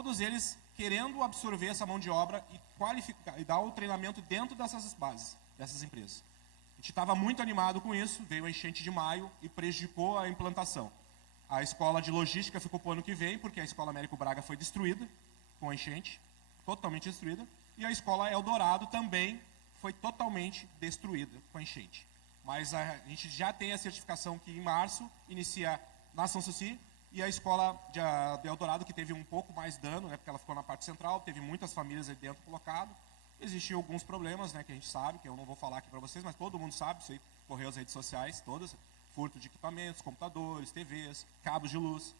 todos eles querendo absorver essa mão de obra e qualificar e dar o treinamento dentro dessas bases, dessas empresas. A gente estava muito animado com isso, veio a enchente de maio e prejudicou a implantação. A escola de logística ficou para o ano que vem, porque a escola Américo Braga foi destruída com a enchente, totalmente destruída, e a escola Eldorado também foi totalmente destruída com a enchente. Mas a gente já tem a certificação que em março inicia na São Suci, e a escola de Eldorado, que teve um pouco mais dano, né, porque ela ficou na parte central, teve muitas famílias ali dentro colocadas. Existiam alguns problemas, né, que a gente sabe, que eu não vou falar aqui para vocês, mas todo mundo sabe, isso aí correu as redes sociais todas, furto de equipamentos, computadores, TVs, cabos de luz.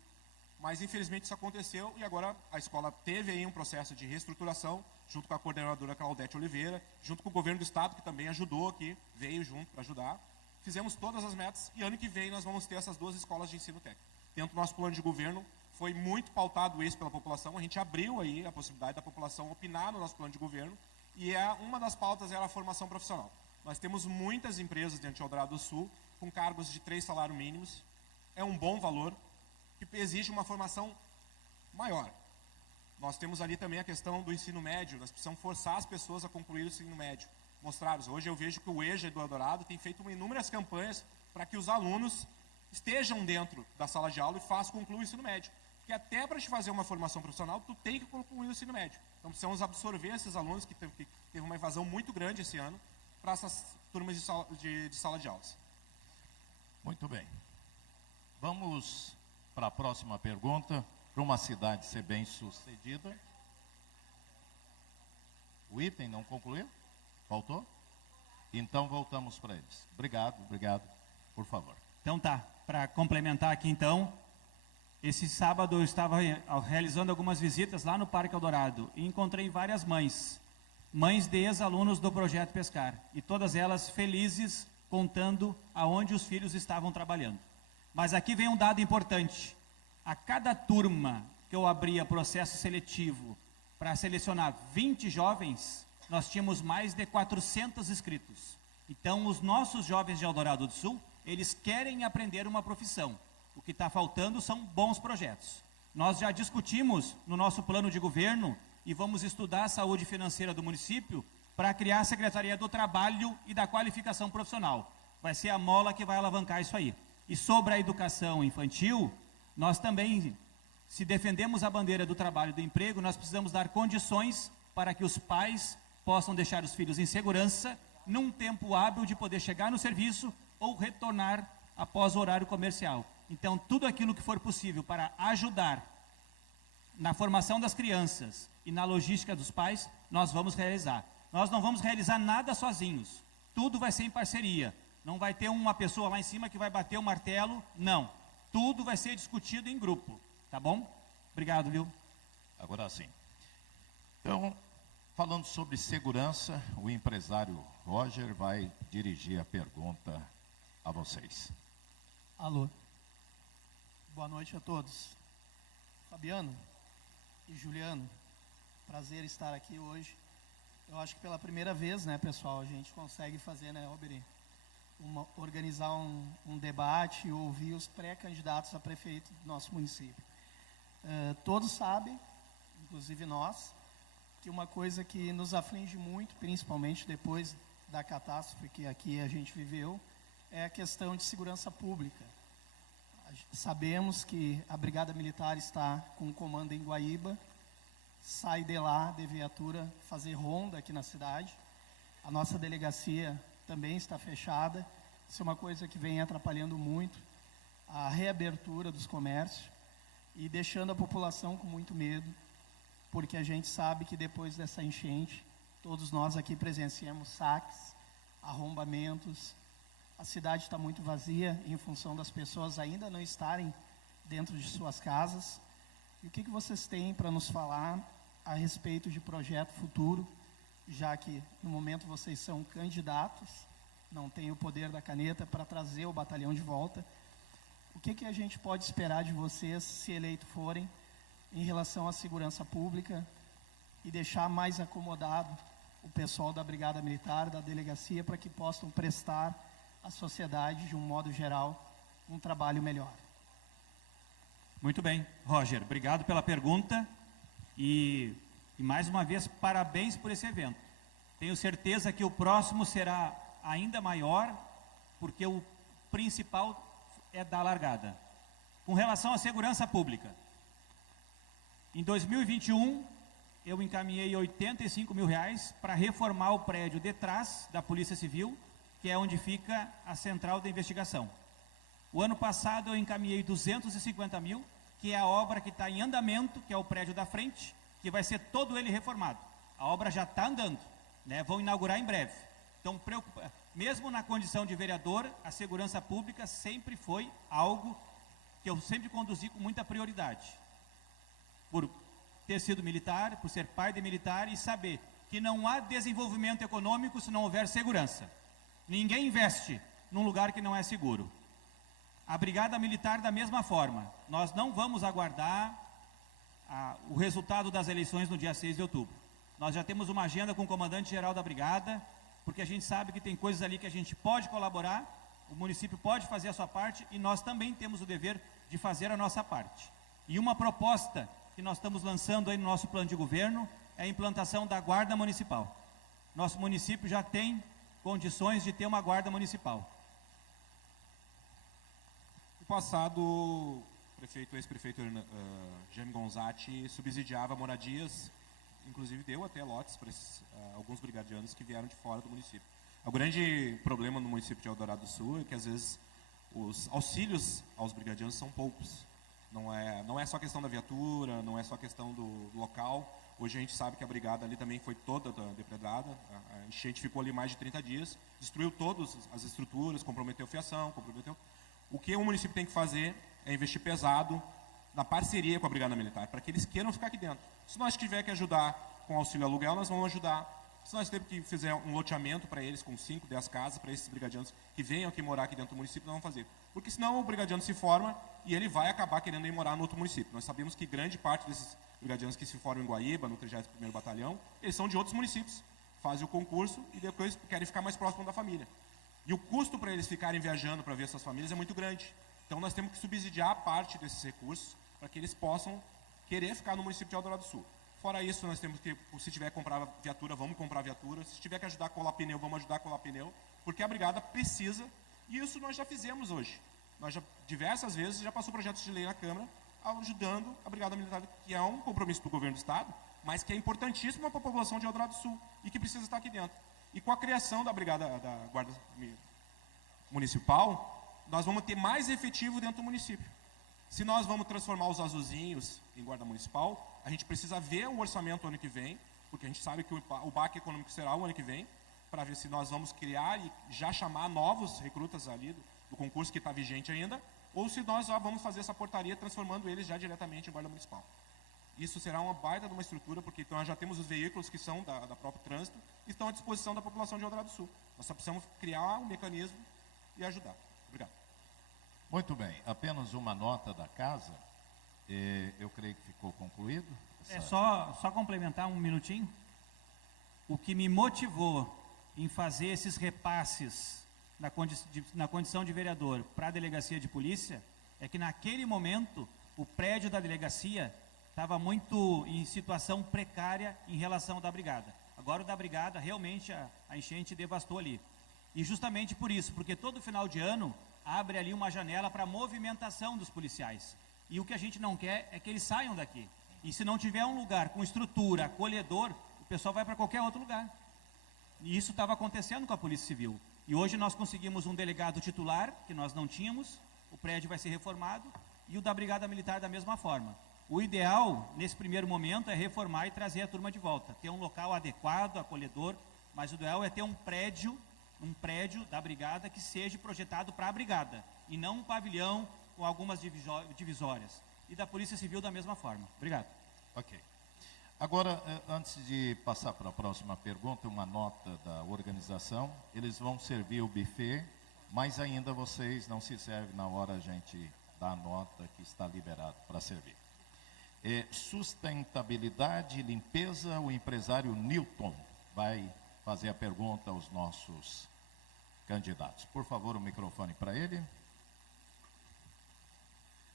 Mas infelizmente isso aconteceu e agora a escola teve aí um processo de reestruturação, junto com a coordenadora Claudete Oliveira, junto com o governo do estado, que também ajudou aqui, veio junto para ajudar. Fizemos todas as metas e ano que vem nós vamos ter essas 2 escolas de ensino técnico. Dentro do nosso plano de governo, foi muito pautado isso pela população, a gente abriu aí a possibilidade da população opinar no nosso plano de governo, e uma das pautas era a formação profissional. Nós temos muitas empresas dentro de Eldorado do Sul, com cargos de 3 salários mínimos, é um bom valor, que exige uma formação maior. Nós temos ali também a questão do ensino médio, nós precisamos forçar as pessoas a concluir o ensino médio. Mostrar-los. Hoje eu vejo que o EJA do Eldorado tem feito inúmeras campanhas para que os alunos estejam dentro da sala de aula e concluam o ensino médio. Porque até para te fazer uma formação profissional, tu tem que concluir o ensino médio. Então precisamos absorver esses alunos, que teve uma evasão muito grande esse ano, para essas turmas de sala de aulas. Muito bem. Vamos para a próxima pergunta. Para uma cidade ser bem sucedida. O item não concluiu? Faltou? Então voltamos para eles. Obrigado, por favor. Então tá, para complementar aqui então, esse sábado eu estava realizando algumas visitas lá no Parque Eldorado e encontrei várias mães de ex-alunos do Projeto Pescar, e todas elas felizes contando aonde os filhos estavam trabalhando. Mas aqui vem um dado importante: a cada turma que eu abria processo seletivo para selecionar 20 jovens, nós tínhamos mais de 400 inscritos. Então os nossos jovens de Eldorado do Sul, eles querem aprender uma profissão. O que está faltando são bons projetos. Nós já discutimos no nosso plano de governo e vamos estudar a saúde financeira do município para criar a Secretaria do Trabalho e da Qualificação Profissional. Vai ser a mola que vai alavancar isso aí. E sobre a educação infantil, nós também, se defendemos a bandeira do trabalho e do emprego, nós precisamos dar condições para que os pais possam deixar os filhos em segurança, num tempo hábil de poder chegar no serviço ou retornar após o horário comercial. Então, tudo aquilo que for possível para ajudar na formação das crianças e na logística dos pais, nós vamos realizar. Nós não vamos realizar nada sozinhos. Tudo vai ser em parceria. Não vai ter uma pessoa lá em cima que vai bater o martelo, não. Tudo vai ser discutido em grupo, tá bom? Obrigado, viu? Agora sim. Então, falando sobre segurança, o empresário Roger vai dirigir a pergunta a vocês. Alô. Boa noite a todos. Fabiano e Juliano, prazer estar aqui hoje. Eu acho que pela primeira vez, né, pessoal, a gente consegue fazer, né, Oberi, organizar um debate e ouvir os pré-candidatos a prefeito do nosso município. Todos sabem, inclusive nós, que uma coisa que nos aflige muito, principalmente depois da catástrofe que aqui a gente viveu, é a questão de segurança pública. Sabemos que a Brigada Militar está com um comando em Guaíba, sai de lá, de viatura, fazer ronda aqui na cidade. A nossa delegacia também está fechada. Isso é uma coisa que vem atrapalhando muito a reabertura dos comércios e deixando a população com muito medo, porque a gente sabe que depois dessa enchente, todos nós aqui presenciamos saques, arrombamentos. A cidade está muito vazia em função das pessoas ainda não estarem dentro de suas casas. E o que vocês têm para nos falar a respeito de projeto futuro, já que no momento vocês são candidatos, não têm o poder da caneta para trazer o batalhão de volta? O que a gente pode esperar de vocês, se eleitos forem, em relação à segurança pública e deixar mais acomodado o pessoal da Brigada Militar, da delegacia, para que possam prestar à sociedade, de um modo geral, um trabalho melhor? Muito bem, Roger, obrigado pela pergunta. E mais uma vez, parabéns por esse evento. Tenho certeza que o próximo será ainda maior, porque o principal é da largada. Com relação à segurança pública, em 2021, eu encaminhei R$85 mil para reformar o prédio de trás da Polícia Civil, que é onde fica a central da investigação. O ano passado eu encaminhei R$250 mil, que é a obra que está em andamento, que é o prédio da frente, que vai ser todo ele reformado. A obra já está andando, né? Vão inaugurar em breve. Então, mesmo na condição de vereador, a segurança pública sempre foi algo que eu sempre conduzi com muita prioridade. Por ter sido militar, por ser pai de militar e saber que não há desenvolvimento econômico se não houver segurança. Ninguém investe num lugar que não é seguro. A Brigada Militar da mesma forma. Nós não vamos aguardar o resultado das eleições no dia 6 de outubro. Nós já temos uma agenda com o comandante-geral da Brigada, porque a gente sabe que tem coisas ali que a gente pode colaborar, o município pode fazer a sua parte e nós também temos o dever de fazer a nossa parte. E uma proposta que nós estamos lançando aí no nosso plano de governo é a implantação da Guarda Municipal. Nosso município já tem condições de ter uma Guarda Municipal. No passado, o ex-prefeito Jaime Gonzatti subsidiava moradias, inclusive deu até lotes para alguns brigadianos que vieram de fora do município. O grande problema no município de Eldorado do Sul é que, às vezes, os auxílios aos brigadianos são poucos. Não é só questão da viatura, não é só questão do local. Hoje a gente sabe que a brigada ali também foi toda depredrada. A enchente ficou ali mais de 30 dias, destruiu todas as estruturas, comprometeu fiação, O que o município tem que fazer é investir pesado na parceria com a Brigada Militar, para que eles queiram ficar aqui dentro. Se nós tiver que ajudar com auxílio aluguel, nós vamos ajudar. Se nós temos que fazer um loteamento para eles, com 5, 10 casas, para esses brigadianos que venham aqui morar aqui dentro do município, nós vamos fazer. Porque senão o brigadiano se forma e ele vai acabar querendo ir morar no outro município. Nós sabemos que grande parte desses brigadianos que se formam em Guaíba, no 31º Batalhão, eles são de outros municípios. Fazem o concurso e depois querem ficar mais próximo da família. E o custo para eles ficarem viajando para ver essas famílias é muito grande. Então nós temos que subsidiar parte desses recursos para que eles possam querer ficar no município de Eldorado do Sul. Fora isso, nós temos que, se tiver que comprar viatura, vamos comprar viatura. Se tiver que ajudar a colar pneu, vamos ajudar a colar pneu, porque a brigada precisa, e isso nós já fizemos hoje. Nós já, diversas vezes, já passou projetos de lei na Câmara, ajudando a Brigada Militar, que é um compromisso do governo do Estado, mas que é importantíssimo para a população de Eldorado do Sul, e que precisa estar aqui dentro. E com a criação da Brigada da Guarda Municipal, nós vamos ter mais efetivo dentro do município. Se nós vamos transformar os azulzinhos em Guarda Municipal, a gente precisa ver o orçamento ano que vem, porque a gente sabe que o baque econômico será o ano que vem, para ver se nós vamos criar e já chamar novos recrutas ali do concurso que está vigente ainda, ou se nós já vamos fazer essa portaria transformando eles já diretamente em Guarda Municipal. Isso será uma baita de uma estrutura, porque nós já temos os veículos que são da próprio trânsito e estão à disposição da população de Eldorado do Sul. Nós só precisamos criar um mecanismo e ajudar. Obrigado. Muito bem, apenas uma nota da casa, eu creio que ficou concluído. Só complementar um minutinho. O que me motivou em fazer esses repasses na condição de vereador para a delegacia de polícia é que naquele momento o prédio da delegacia estava muito em situação precária em relação ao da brigada. Agora o da brigada realmente a enchente devastou ali. E justamente por isso, porque todo final de ano abre ali uma janela para movimentação dos policiais. E o que a gente não quer é que eles saiam daqui. E se não tiver um lugar com estrutura, acolhedor, o pessoal vai para qualquer outro lugar. E isso estava acontecendo com a Polícia Civil. E hoje nós conseguimos um delegado titular, que nós não tínhamos, o prédio vai ser reformado, e o da Brigada Militar da mesma forma. O ideal, nesse primeiro momento, é reformar e trazer a turma de volta. Ter um local adequado, acolhedor, mas o ideal é ter um prédio da brigada que seja projetado para a brigada, e não um pavilhão com algumas divisórias. E da Polícia Civil da mesma forma. Obrigado. Ok. Agora, antes de passar para a próxima pergunta, uma nota da organização. Eles vão servir o buffet, mas ainda vocês não se servem na hora a gente dá a nota que está liberado para servir. Sustentabilidade e limpeza, o empresário Newton vai fazer a pergunta aos nossos candidatos. Por favor, o microfone para ele.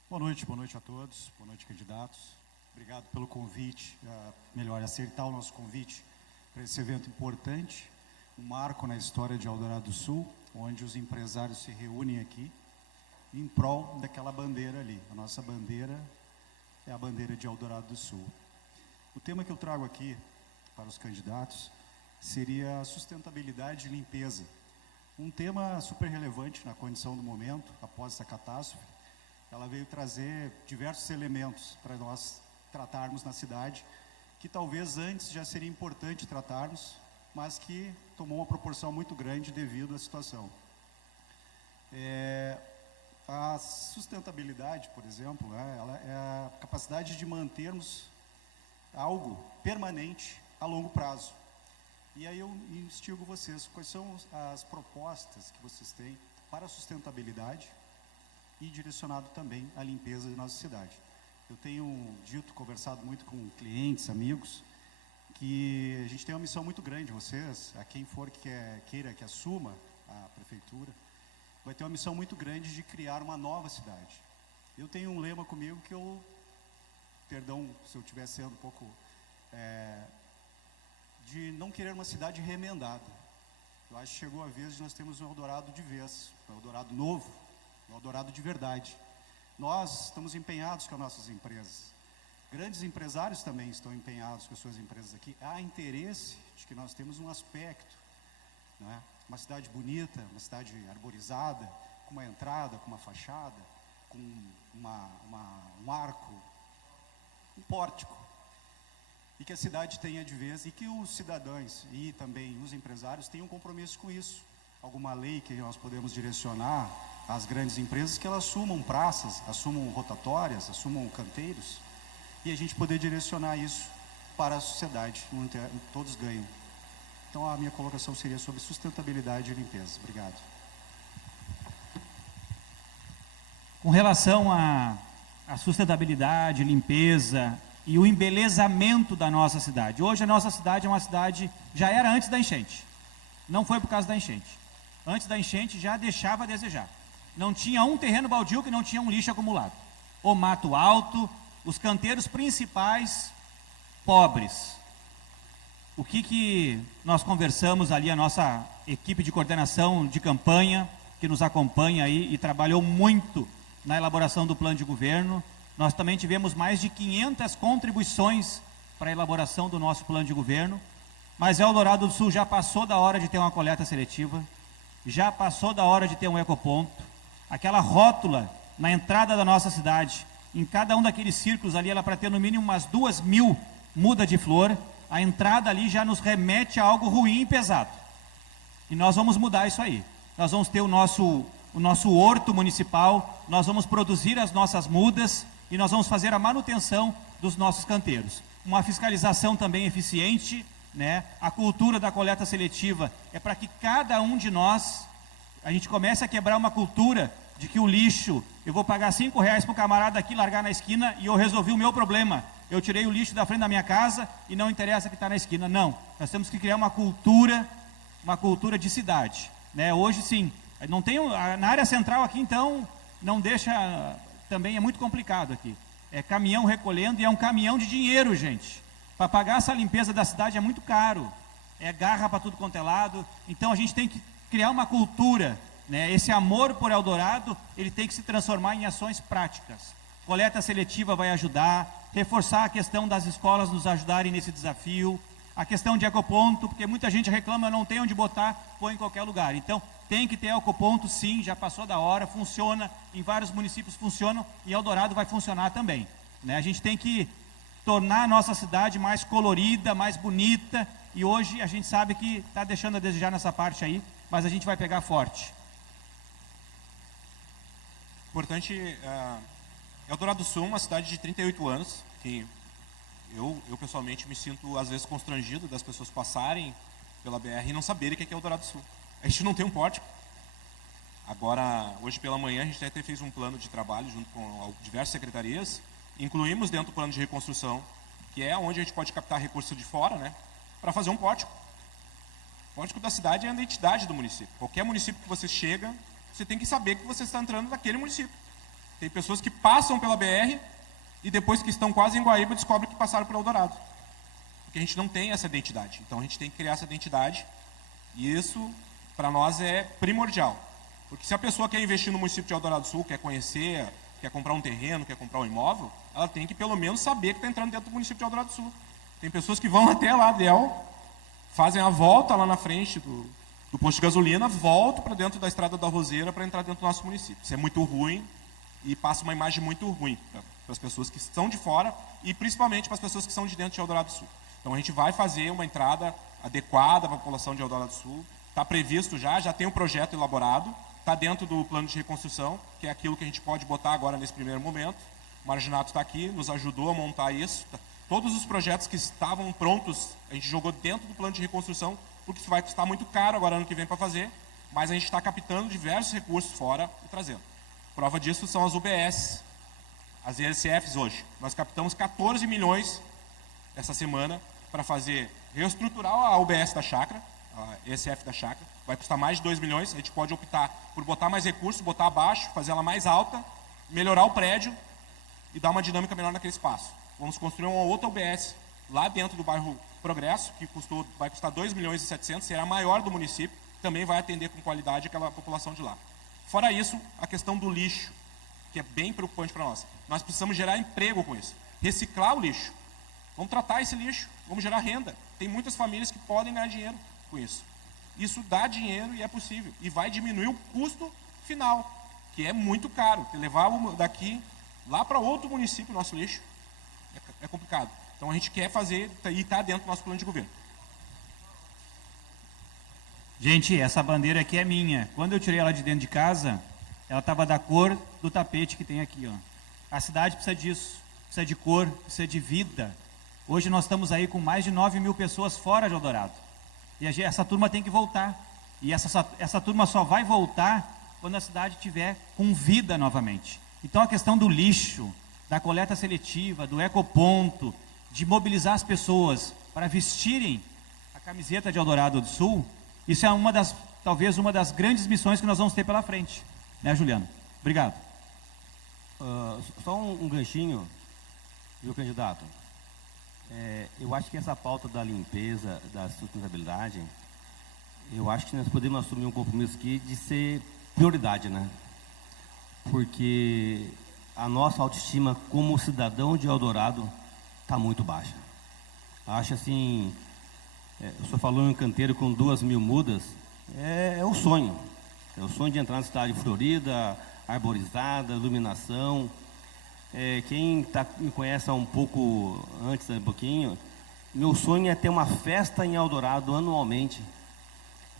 Boa noite a todos, boa noite, candidatos. Obrigado pelo convite, melhor, aceitar o nosso convite para esse evento importante, um marco na história de Eldorado do Sul, onde os empresários se reúnem aqui em prol daquela bandeira ali. A nossa bandeira é a bandeira de Eldorado do Sul. O tema que eu trago aqui para os candidatos seria a sustentabilidade e limpeza. Um tema super relevante na condição do momento, após essa catástrofe. Ela veio trazer diversos elementos para nós tratarmos na cidade, que talvez antes já seria importante tratarmos, mas que tomou uma proporção muito grande devido à situação. A sustentabilidade, por exemplo, ela é a capacidade de mantermos algo permanente a longo prazo. E aí eu instigo vocês, quais são as propostas que vocês têm para a sustentabilidade e direcionado também à limpeza da nossa cidade. Eu tenho conversado muito com clientes, amigos, que a gente tem uma missão muito grande, vocês, a quem for que queira que assuma a prefeitura, vai ter uma missão muito grande de criar uma nova cidade. Eu tenho um lema comigo que perdão se eu estiver sendo um pouco, de não querer uma cidade remendada. Eu acho que chegou a vez de nós termos um Eldorado de vez, um Eldorado novo, um Eldorado de verdade. Nós estamos empenhados com as nossas empresas. Grandes empresários também estão empenhados com as suas empresas aqui. Há interesse de que nós temos um aspecto, né? Uma cidade bonita, uma cidade arborizada, com uma entrada, com uma fachada, com um arco, um pórtico. E que a cidade tenha de vez, e que os cidadãos e também os empresários tenham um compromisso com isso. Alguma lei que nós podemos direcionar às grandes empresas, que elas assumam praças, assumam rotatórias, assumam canteiros, e a gente poder direcionar isso para a sociedade, todos ganham. Então a minha colocação seria sobre sustentabilidade e limpeza. Obrigado. Com relação à sustentabilidade, limpeza e o embelezamento da nossa cidade. Hoje a nossa cidade é uma cidade, já era antes da enchente, não foi por causa da enchente. Antes da enchente já deixava a desejar. Não tinha um terreno baldio que não tinha um lixo acumulado. O mato alto, os canteiros principais, pobres. O que nós conversamos ali, a nossa equipe de coordenação de campanha, que nos acompanha aí e trabalhou muito na elaboração do plano de governo. Nós também tivemos mais de 500 contribuições para a elaboração do nosso plano de governo. Mas Eldorado do Sul já passou da hora de ter uma coleta seletiva, já passou da hora de ter um ecoponto. Aquela rótula na entrada da nossa cidade, em cada um daqueles círculos ali, ela para ter no mínimo umas 2.000 mudas de flor. A entrada ali já nos remete a algo ruim e pesado. E nós vamos mudar isso aí. Nós vamos ter o nosso horto municipal, nós vamos produzir as nossas mudas e nós vamos fazer a manutenção dos nossos canteiros. Uma fiscalização também eficiente, né? A cultura da coleta seletiva é para que cada um de nós, a gente comece a quebrar uma cultura de que o lixo, eu vou pagar R$5 para o camarada aqui largar na esquina e eu resolvi o meu problema. Eu tirei o lixo da frente da minha casa e não interessa que está na esquina. Não, nós temos que criar uma cultura de cidade, né? Hoje sim, não tem, na área central aqui então, não deixa, também é muito complicado aqui. É caminhão recolhendo e é um caminhão de dinheiro, gente. Para pagar essa limpeza da cidade é muito caro. É garra para tudo quanto é lado. Então a gente tem que criar uma cultura, né? Esse amor por Eldorado, ele tem que se transformar em ações práticas. Coleta seletiva vai ajudar, reforçar a questão das escolas nos ajudarem nesse desafio, a questão de ecoponto, porque muita gente reclama, não tem onde botar, põe em qualquer lugar. Então, tem que ter ecoponto, sim, já passou da hora, funciona, em vários municípios funcionam, e Eldorado vai funcionar também, né? A gente tem que tornar a nossa cidade mais colorida, mais bonita, e hoje a gente sabe que está deixando a desejar nessa parte aí, mas a gente vai pegar forte. Importante, Eldorado do Sul é uma cidade de 38 anos, que eu pessoalmente me sinto às vezes constrangido das pessoas passarem pela BR e não saberem o que é Eldorado do Sul. A gente não tem um pórtico. Agora, hoje pela manhã, a gente até fez um plano de trabalho junto com diversas secretarias, incluímos dentro do plano de reconstrução, que é onde a gente pode captar recursos de fora, né, para fazer um pórtico. O pórtico da cidade é a identidade do município. Qualquer município que você chega, você tem que saber que você está entrando naquele município. Tem pessoas que passam pela BR e depois que estão quase em Guaíba, descobrem que passaram por Eldorado. Porque a gente não tem essa identidade. Então a gente tem que criar essa identidade, e isso, para nós, é primordial. Porque se a pessoa quer investir no município de Eldorado do Sul, quer conhecer, quer comprar um terreno, quer comprar um imóvel, ela tem que pelo menos saber que está entrando dentro do município de Eldorado do Sul. Tem pessoas que vão até lá, fazem a volta lá na frente do posto de gasolina, voltam para dentro da Estrada da Roseira para entrar dentro do nosso município. Isso é muito ruim e passa uma imagem muito ruim para as pessoas que estão de fora e principalmente para as pessoas que estão de dentro de Eldorado do Sul. Então a gente vai fazer uma entrada adequada para a população de Eldorado do Sul. Está previsto já tem um projeto elaborado, está dentro do plano de reconstrução, que é aquilo que a gente pode botar agora nesse primeiro momento. O Marginato está aqui, nos ajudou a montar isso. Todos os projetos que estavam prontos, a gente jogou dentro do plano de reconstrução, porque isso vai custar muito caro agora ano que vem para fazer, mas a gente está captando diversos recursos fora e trazendo. Prova disso são as UBS, as ESFs hoje. Nós captamos 14 milhões essa semana para fazer, reestruturar a UBS da chácara, a ESF da chácara, vai custar mais de 2 milhões, a gente pode optar por botar mais recursos, botar abaixo, fazer ela mais alta, melhorar o prédio e dar uma dinâmica melhor naquele espaço. Vamos construir uma outra UBS lá dentro do bairro Progresso, que vai custar 2 milhões e 700, será a maior do município, também vai atender com qualidade aquela população de lá. Fora isso, a questão do lixo, que é bem preocupante para nós. Nós precisamos gerar emprego com isso, reciclar o lixo. Vamos tratar esse lixo, vamos gerar renda. Tem muitas famílias que podem ganhar dinheiro com isso. Isso dá dinheiro e é possível. E vai diminuir o custo final, que é muito caro. Levar daqui lá para outro município o nosso lixo é complicado. Então a gente quer fazer e está dentro do nosso plano de governo. Gente, essa bandeira aqui é minha. Quando eu tirei ela de dentro de casa, ela estava da cor do tapete que tem aqui, ó. A cidade precisa disso, precisa de cor, precisa de vida. Hoje nós estamos aí com mais de 9 mil pessoas fora de Eldorado. E essa turma tem que voltar. E essa turma só vai voltar quando a cidade estiver com vida novamente. Então a questão do lixo, da coleta seletiva, do ecoponto, de mobilizar as pessoas para vestirem a camiseta de Eldorado do Sul, isso é talvez uma das grandes missões que nós vamos ter pela frente. Né, Juliano? Obrigado. Só um ganchinho, viu, candidato? Eu acho que essa pauta da limpeza, da sustentabilidade, eu acho que nós podemos assumir um compromisso aqui de ser prioridade, né? Porque a nossa autoestima como cidadão de Eldorado está muito baixa. Acho assim, o senhor falou em um canteiro com 2.000 mudas, é o sonho. É o sonho de entrar na cidade florida, arborizada, iluminação. Quem me conhece há um pouco antes, um pouquinho, meu sonho é ter uma festa em Eldorado anualmente,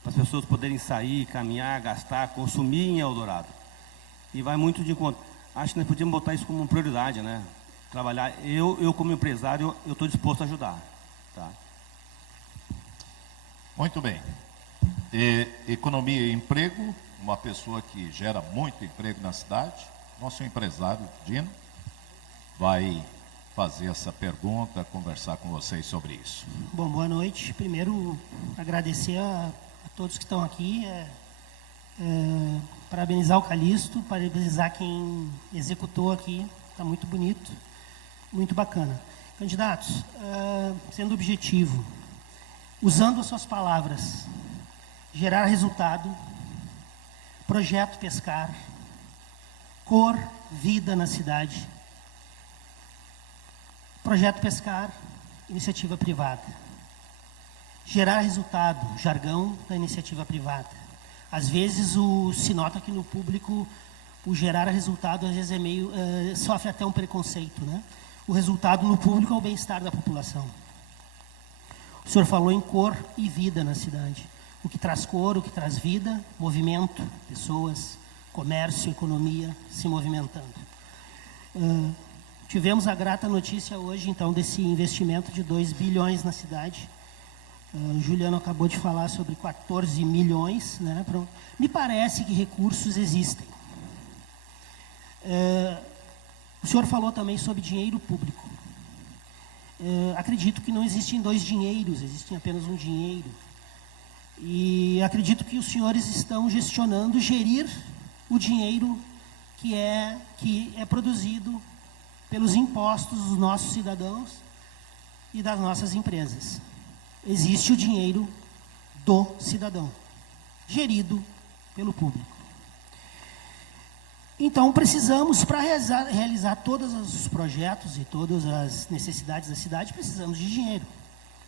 para as pessoas poderem sair, caminhar, gastar, consumir em Eldorado. E vai muito de encontro. Acho que nós podíamos botar isso como prioridade, né? Trabalhar. Eu como empresário, eu estou disposto a ajudar. Tá? Muito bem. Economia e emprego, uma pessoa que gera muito emprego na cidade, nosso empresário, Dino, vai fazer essa pergunta, conversar com vocês sobre isso. Bom, boa noite. Primeiro, agradecer a todos que estão aqui, parabenizar o Calixto, parabenizar quem executou aqui, está muito bonito, muito bacana. Candidatos, sendo objetivo, usando as suas palavras, gerar resultado, projeto Pescar, cor, vida na cidade, projeto Pescar, iniciativa privada. Gerar resultado, jargão da iniciativa privada. Às vezes se nota que no público o gerar resultado às vezes é meio sofre até um preconceito, né? O resultado no público é o bem-estar da população. O senhor falou em cor e vida na cidade. O que traz cor, o que traz vida, movimento, pessoas, comércio, economia se movimentando. Tivemos a grata notícia hoje, então, desse investimento de 2 bilhões na cidade. O Juliano acabou de falar sobre 14 milhões. Né? Me parece que recursos existem. O senhor falou também sobre dinheiro público. Acredito que não existem 2 dinheiros, existem apenas um dinheiro. E acredito que os senhores estão gestionando, gerir o dinheiro que é produzido pelos impostos dos nossos cidadãos e das nossas empresas. Existe o dinheiro do cidadão, gerido pelo público. Então, precisamos, para realizar todos os projetos e todas as necessidades da cidade, precisamos de dinheiro,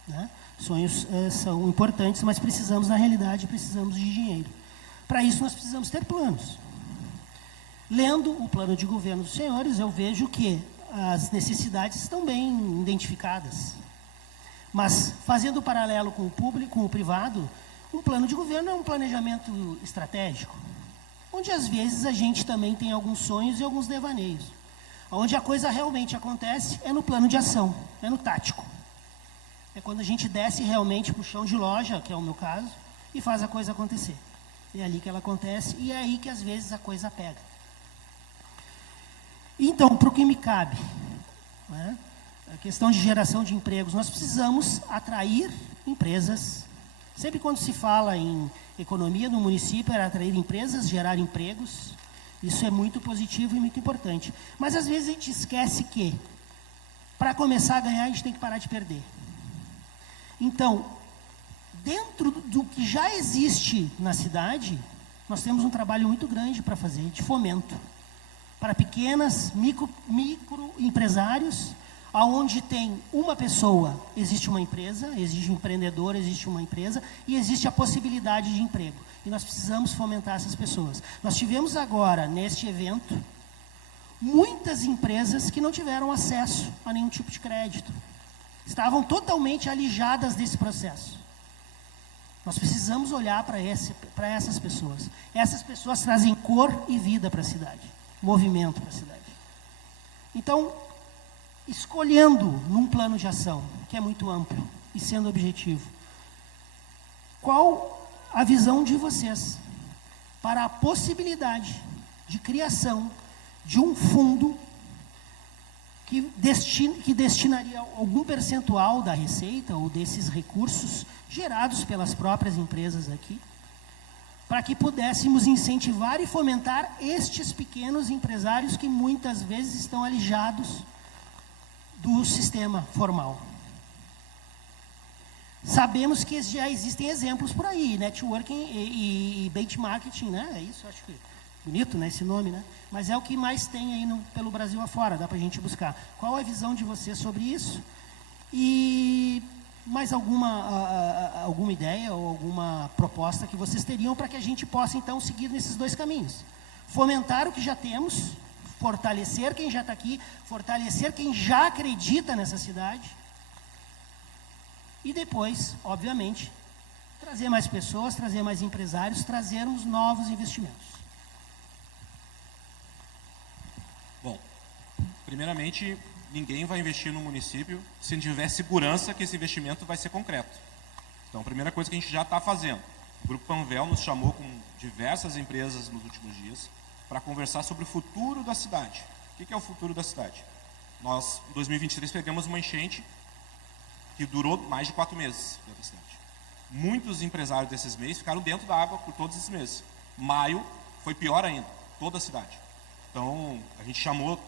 né? Sonhos são importantes, mas precisamos, na realidade, precisamos de dinheiro. Para isso, nós precisamos ter planos. Lendo o plano de governo dos senhores, eu vejo que as necessidades estão bem identificadas. Mas, fazendo paralelo com o público, com o privado, um plano de governo é um planejamento estratégico, onde às vezes a gente também tem alguns sonhos e alguns devaneios. Onde a coisa realmente acontece é no plano de ação, é no tático. É quando a gente desce realmente para o chão de loja, que é o meu caso, e faz a coisa acontecer. É ali que ela acontece e é aí que às vezes a coisa pega. Então, para o que me cabe, né, a questão de geração de empregos, nós precisamos atrair empresas. Sempre quando se fala em economia no município, é atrair empresas, gerar empregos. Isso é muito positivo e muito importante. Mas às vezes a gente esquece que, para começar a ganhar, a gente tem que parar de perder. Então, dentro do que já existe na cidade, nós temos um trabalho muito grande para fazer, de fomento. Para pequenas, microempresários, onde tem uma pessoa, existe uma empresa, existe um empreendedor, existe uma empresa, e existe a possibilidade de emprego. E nós precisamos fomentar essas pessoas. Nós tivemos agora, neste evento, muitas empresas que não tiveram acesso a nenhum tipo de crédito. Estavam totalmente alijadas desse processo. Nós precisamos olhar para essas pessoas. Essas pessoas trazem cor e vida para a cidade, movimento para a cidade. Então, escolhendo num plano de ação, que é muito amplo e sendo objetivo, qual a visão de vocês para a possibilidade de criação de um fundo que destinaria algum percentual da receita ou desses recursos gerados pelas próprias empresas aqui, para que pudéssemos incentivar e fomentar estes pequenos empresários que muitas vezes estão alijados do sistema formal. Sabemos que já existem exemplos por aí, networking e benchmarking, né? É isso, acho que bonito, né, esse nome, né? Mas é o que mais tem aí pelo Brasil afora, dá para a gente buscar. Qual a visão de você sobre isso? E mais alguma ideia ou alguma proposta que vocês teriam para que a gente possa, então, seguir nesses dois caminhos? Fomentar o que já temos, fortalecer quem já está aqui, fortalecer quem já acredita nessa cidade. E depois, obviamente, trazer mais pessoas, trazer mais empresários, trazermos novos investimentos. Bom, primeiramente, ninguém vai investir no município se não tiver segurança que esse investimento vai ser concreto. Então, a primeira coisa que a gente já está fazendo, o Grupo Panvel nos chamou com diversas empresas nos últimos dias para conversar sobre o futuro da cidade. O que é o futuro da cidade? Nós, em 2023, pegamos uma enchente que durou mais de 4 meses dentro da cidade. Muitos empresários desses meses ficaram dentro da água por todos esses meses. Maio foi pior ainda, toda a cidade. Então, a gente chamou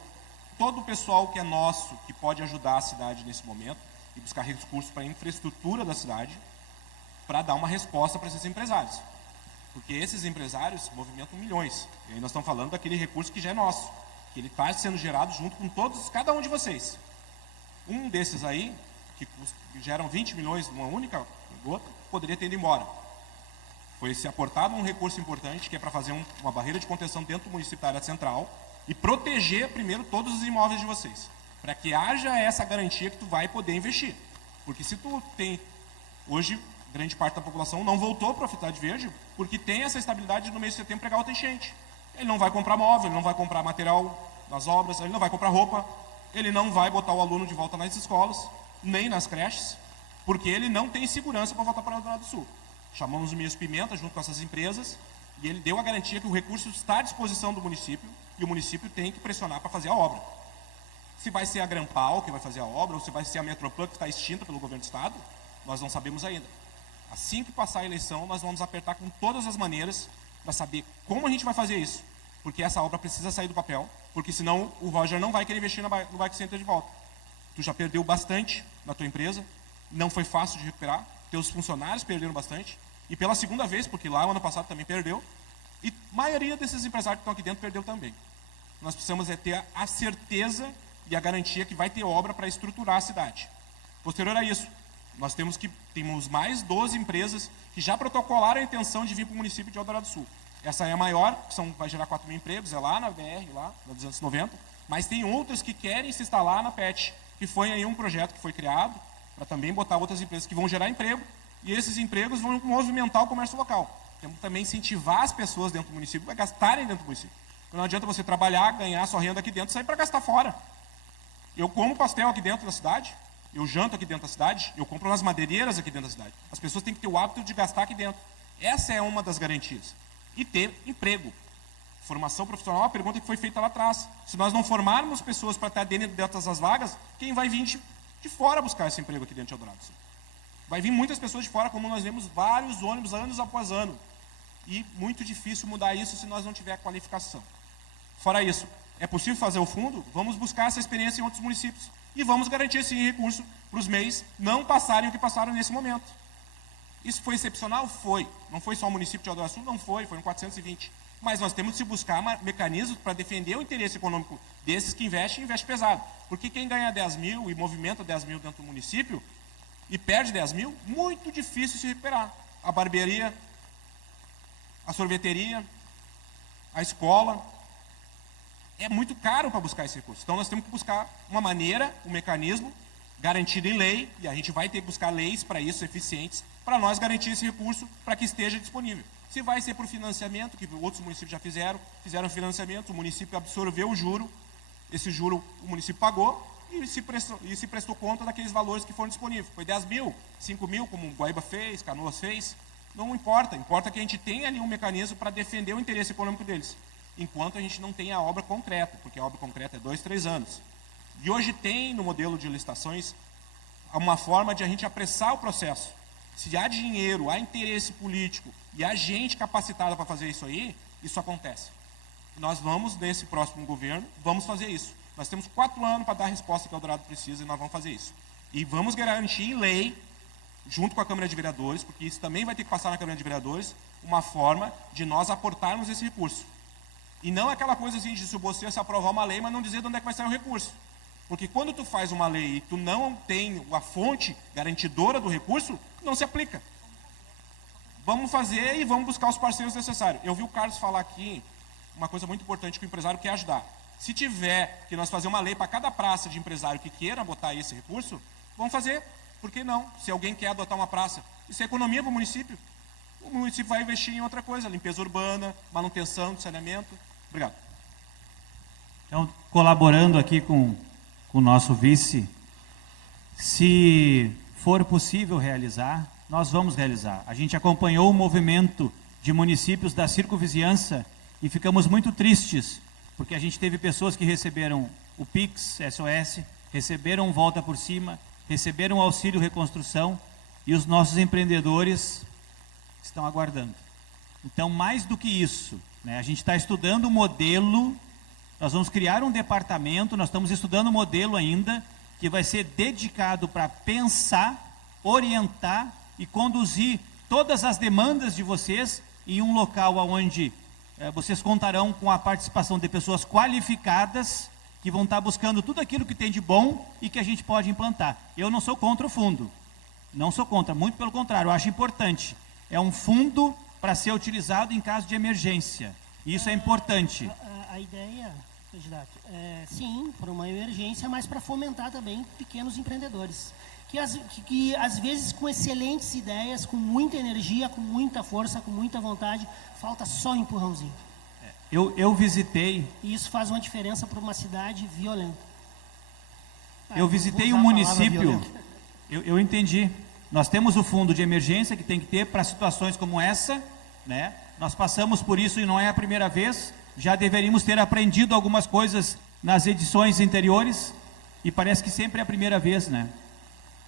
todo o pessoal que é nosso, que pode ajudar a cidade nesse momento, e buscar recursos para a infraestrutura da cidade, para dar uma resposta para esses empresários. Porque esses empresários movimentam milhões. E aí nós estamos falando daquele recurso que já é nosso, que ele está sendo gerado junto com cada um de vocês. Um desses aí, que geram 20 milhões numa única gota, poderia ter ido embora. Foi se aportado um recurso importante, que é para fazer uma barreira de contenção dentro do município da área central e proteger primeiro todos os imóveis de vocês, para que haja essa garantia que tu vai poder investir. Porque se tu tem, hoje, grande parte da população não voltou para a Cidade Verde, porque tem essa estabilidade de no mês de setembro pegar outra enchente. Ele não vai comprar móvel, ele não vai comprar material nas obras, ele não vai comprar roupa, ele não vai botar o aluno de volta nas escolas, nem nas creches, porque ele não tem segurança para voltar para o Rio Grande do Sul. Chamamos o Ministro Pimenta junto com essas empresas e ele deu a garantia que o recurso está à disposição do município e o município tem que pressionar para fazer a obra. Se vai ser a Grampal que vai fazer a obra ou se vai ser a Metroplan que está extinta pelo governo do estado, nós não sabemos ainda. Assim que passar a eleição, nós vamos apertar com todas as maneiras para saber como a gente vai fazer isso, porque essa obra precisa sair do papel, porque senão o Roger não vai querer investir no Bike Center de volta. Tu já perdeu bastante na tua empresa, não foi fácil de recuperar, teus funcionários perderam bastante, e pela segunda vez, porque lá o ano passado também perdeu, e a maioria desses empresários que estão aqui dentro perdeu também. Nós precisamos ter a certeza e a garantia que vai ter obra para estruturar a cidade. Posterior a isso, nós temos mais 12 empresas que já protocolaram a intenção de vir para o município de Eldorado do Sul. Essa é a maior, que vai gerar 4 mil empregos, é lá na BR, lá na 290, mas tem outras que querem se instalar na PET, que foi aí um projeto que foi criado para também botar outras empresas que vão gerar emprego, e esses empregos vão movimentar o comércio local. Temos que também incentivar as pessoas dentro do município a gastarem dentro do município. Não adianta você trabalhar, ganhar sua renda aqui dentro e sair para gastar fora. Eu como pastel aqui dentro da cidade, eu janto aqui dentro da cidade, eu compro nas madeireiras aqui dentro da cidade. As pessoas têm que ter o hábito de gastar aqui dentro. Essa é uma das garantias. E ter emprego. Formação profissional é uma pergunta que foi feita lá atrás. Se nós não formarmos pessoas para estar dentro dessas vagas, quem vai vir de fora buscar esse emprego aqui dentro de Eldorado? Vai vir muitas pessoas de fora, como nós vemos vários ônibus anos após ano. E muito difícil mudar isso se nós não tiver qualificação. Fora isso, é possível fazer o fundo? Vamos buscar essa experiência em outros municípios. E vamos garantir esse recurso para os MEIs não passarem o que passaram nesse momento. Isso foi excepcional? Foi. Não foi só o município de Eldorado do Sul? Não foi, foram 420. Mas nós temos que buscar mecanismos para defender o interesse econômico desses que investem e investem pesado. Porque quem ganha 10 mil e movimenta 10 mil dentro do município e perde 10 mil, muito difícil se recuperar. A barbearia, a sorveteria, a escola. É muito caro para buscar esse recurso. Então nós temos que buscar uma maneira, um mecanismo garantido em lei, e a gente vai ter que buscar leis para isso, eficientes, para nós garantir esse recurso para que esteja disponível. Se vai ser por financiamento, que outros municípios já fizeram financiamento, o município absorveu o juro, esse juro o município pagou e se prestou conta daqueles valores que foram disponíveis. Foi 10 mil, 5 mil, como Guaíba fez, Canoas fez, não importa. Importa que a gente tenha ali um mecanismo para defender o interesse econômico deles, enquanto a gente não tem a obra concreta, porque a obra concreta é 2, 3 anos. E hoje tem no modelo de licitações uma forma de a gente apressar o processo. Se há dinheiro, há interesse político e há gente capacitada para fazer isso aí, isso acontece. Nós vamos, nesse próximo governo, vamos fazer isso. Nós temos 4 anos para dar a resposta que o Eldorado precisa e nós vamos fazer isso. E vamos garantir em lei, junto com a Câmara de Vereadores, porque isso também vai ter que passar na Câmara de Vereadores, uma forma de nós aportarmos esse recurso. E não aquela coisa assim de se você se aprovar uma lei, mas não dizer de onde é que vai sair o recurso. Porque quando tu faz uma lei e tu não tem a fonte garantidora do recurso, não se aplica. Vamos fazer e vamos buscar os parceiros necessários. Eu vi o Carlos falar aqui uma coisa muito importante que o empresário quer ajudar. Se tiver que nós fazer uma lei para cada praça de empresário que queira botar esse recurso, vamos fazer. Por que não? Se alguém quer adotar uma praça, isso é economia para o município vai investir em outra coisa, limpeza urbana, manutenção de saneamento. Obrigado. Então, colaborando aqui com o nosso vice, se for possível realizar, nós vamos realizar. A gente acompanhou o movimento de municípios da circunvizinhança e ficamos muito tristes, porque a gente teve pessoas que receberam o PIX, SOS, receberam volta por cima, receberam o auxílio reconstrução e os nossos empreendedores estão aguardando. Então, mais do que isso, né, a gente está estudando o modelo. Nós vamos criar um departamento, nós estamos estudando um modelo ainda, que vai ser dedicado para pensar, orientar e conduzir todas as demandas de vocês em um local onde vocês contarão com a participação de pessoas qualificadas, que vão estar buscando tudo aquilo que tem de bom e que a gente pode implantar. Eu não sou contra o fundo, não sou contra, muito pelo contrário, eu acho importante. É um fundo para ser utilizado em caso de emergência, e isso é importante. A ideia, candidato, sim, para uma emergência, mas para fomentar também pequenos empreendedores. Que às vezes com excelentes ideias, com muita energia, com muita força, com muita vontade, falta só um empurrãozinho. Eu visitei... E isso faz uma diferença para uma cidade violenta. Eu visitei um município, eu entendi. Nós temos o fundo de emergência que tem que ter para situações como essa, né? Nós passamos por isso e não é a primeira vez. Já deveríamos ter aprendido algumas coisas nas edições anteriores e parece que sempre é a primeira vez, né?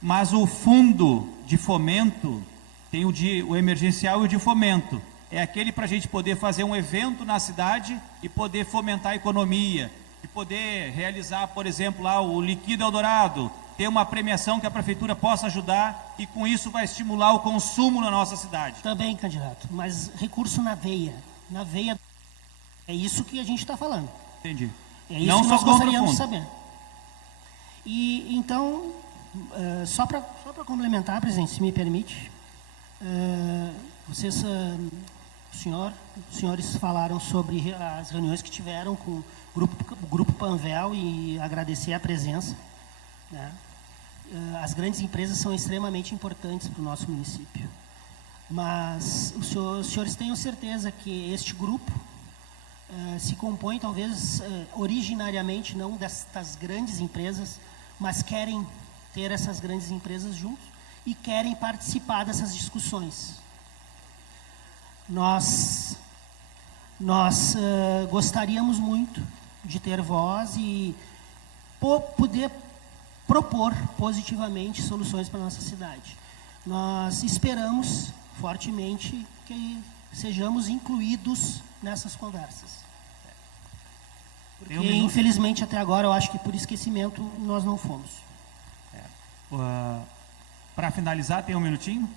Mas o fundo de fomento, tem o emergencial e o de fomento. É aquele para a gente poder fazer um evento na cidade e poder fomentar a economia, de poder realizar, por exemplo, lá o Liquida Eldorado, ter uma premiação que a prefeitura possa ajudar e com isso vai estimular o consumo na nossa cidade. Também, candidato, mas recurso na veia. Na veia. É isso que a gente está falando. Entendi. É isso Não que só nós contra o gostaríamos de fundo. saber. E então, só para complementar, presidente, se me permite, vocês, os senhores falaram sobre as reuniões que tiveram com o grupo Panvel e agradecer a presença, né? As grandes empresas são extremamente importantes para o nosso município. Mas os senhores tenham certeza que este grupo se compõe, talvez, originariamente, não destas grandes empresas, mas querem ter essas grandes empresas juntos e querem participar dessas discussões. Nós gostaríamos muito de ter voz e poder propor positivamente soluções para a nossa cidade. Nós esperamos fortemente que sejamos incluídos nessas conversas. Porque, infelizmente, até agora, eu acho que por esquecimento nós não fomos. Para finalizar, tem um minutinho?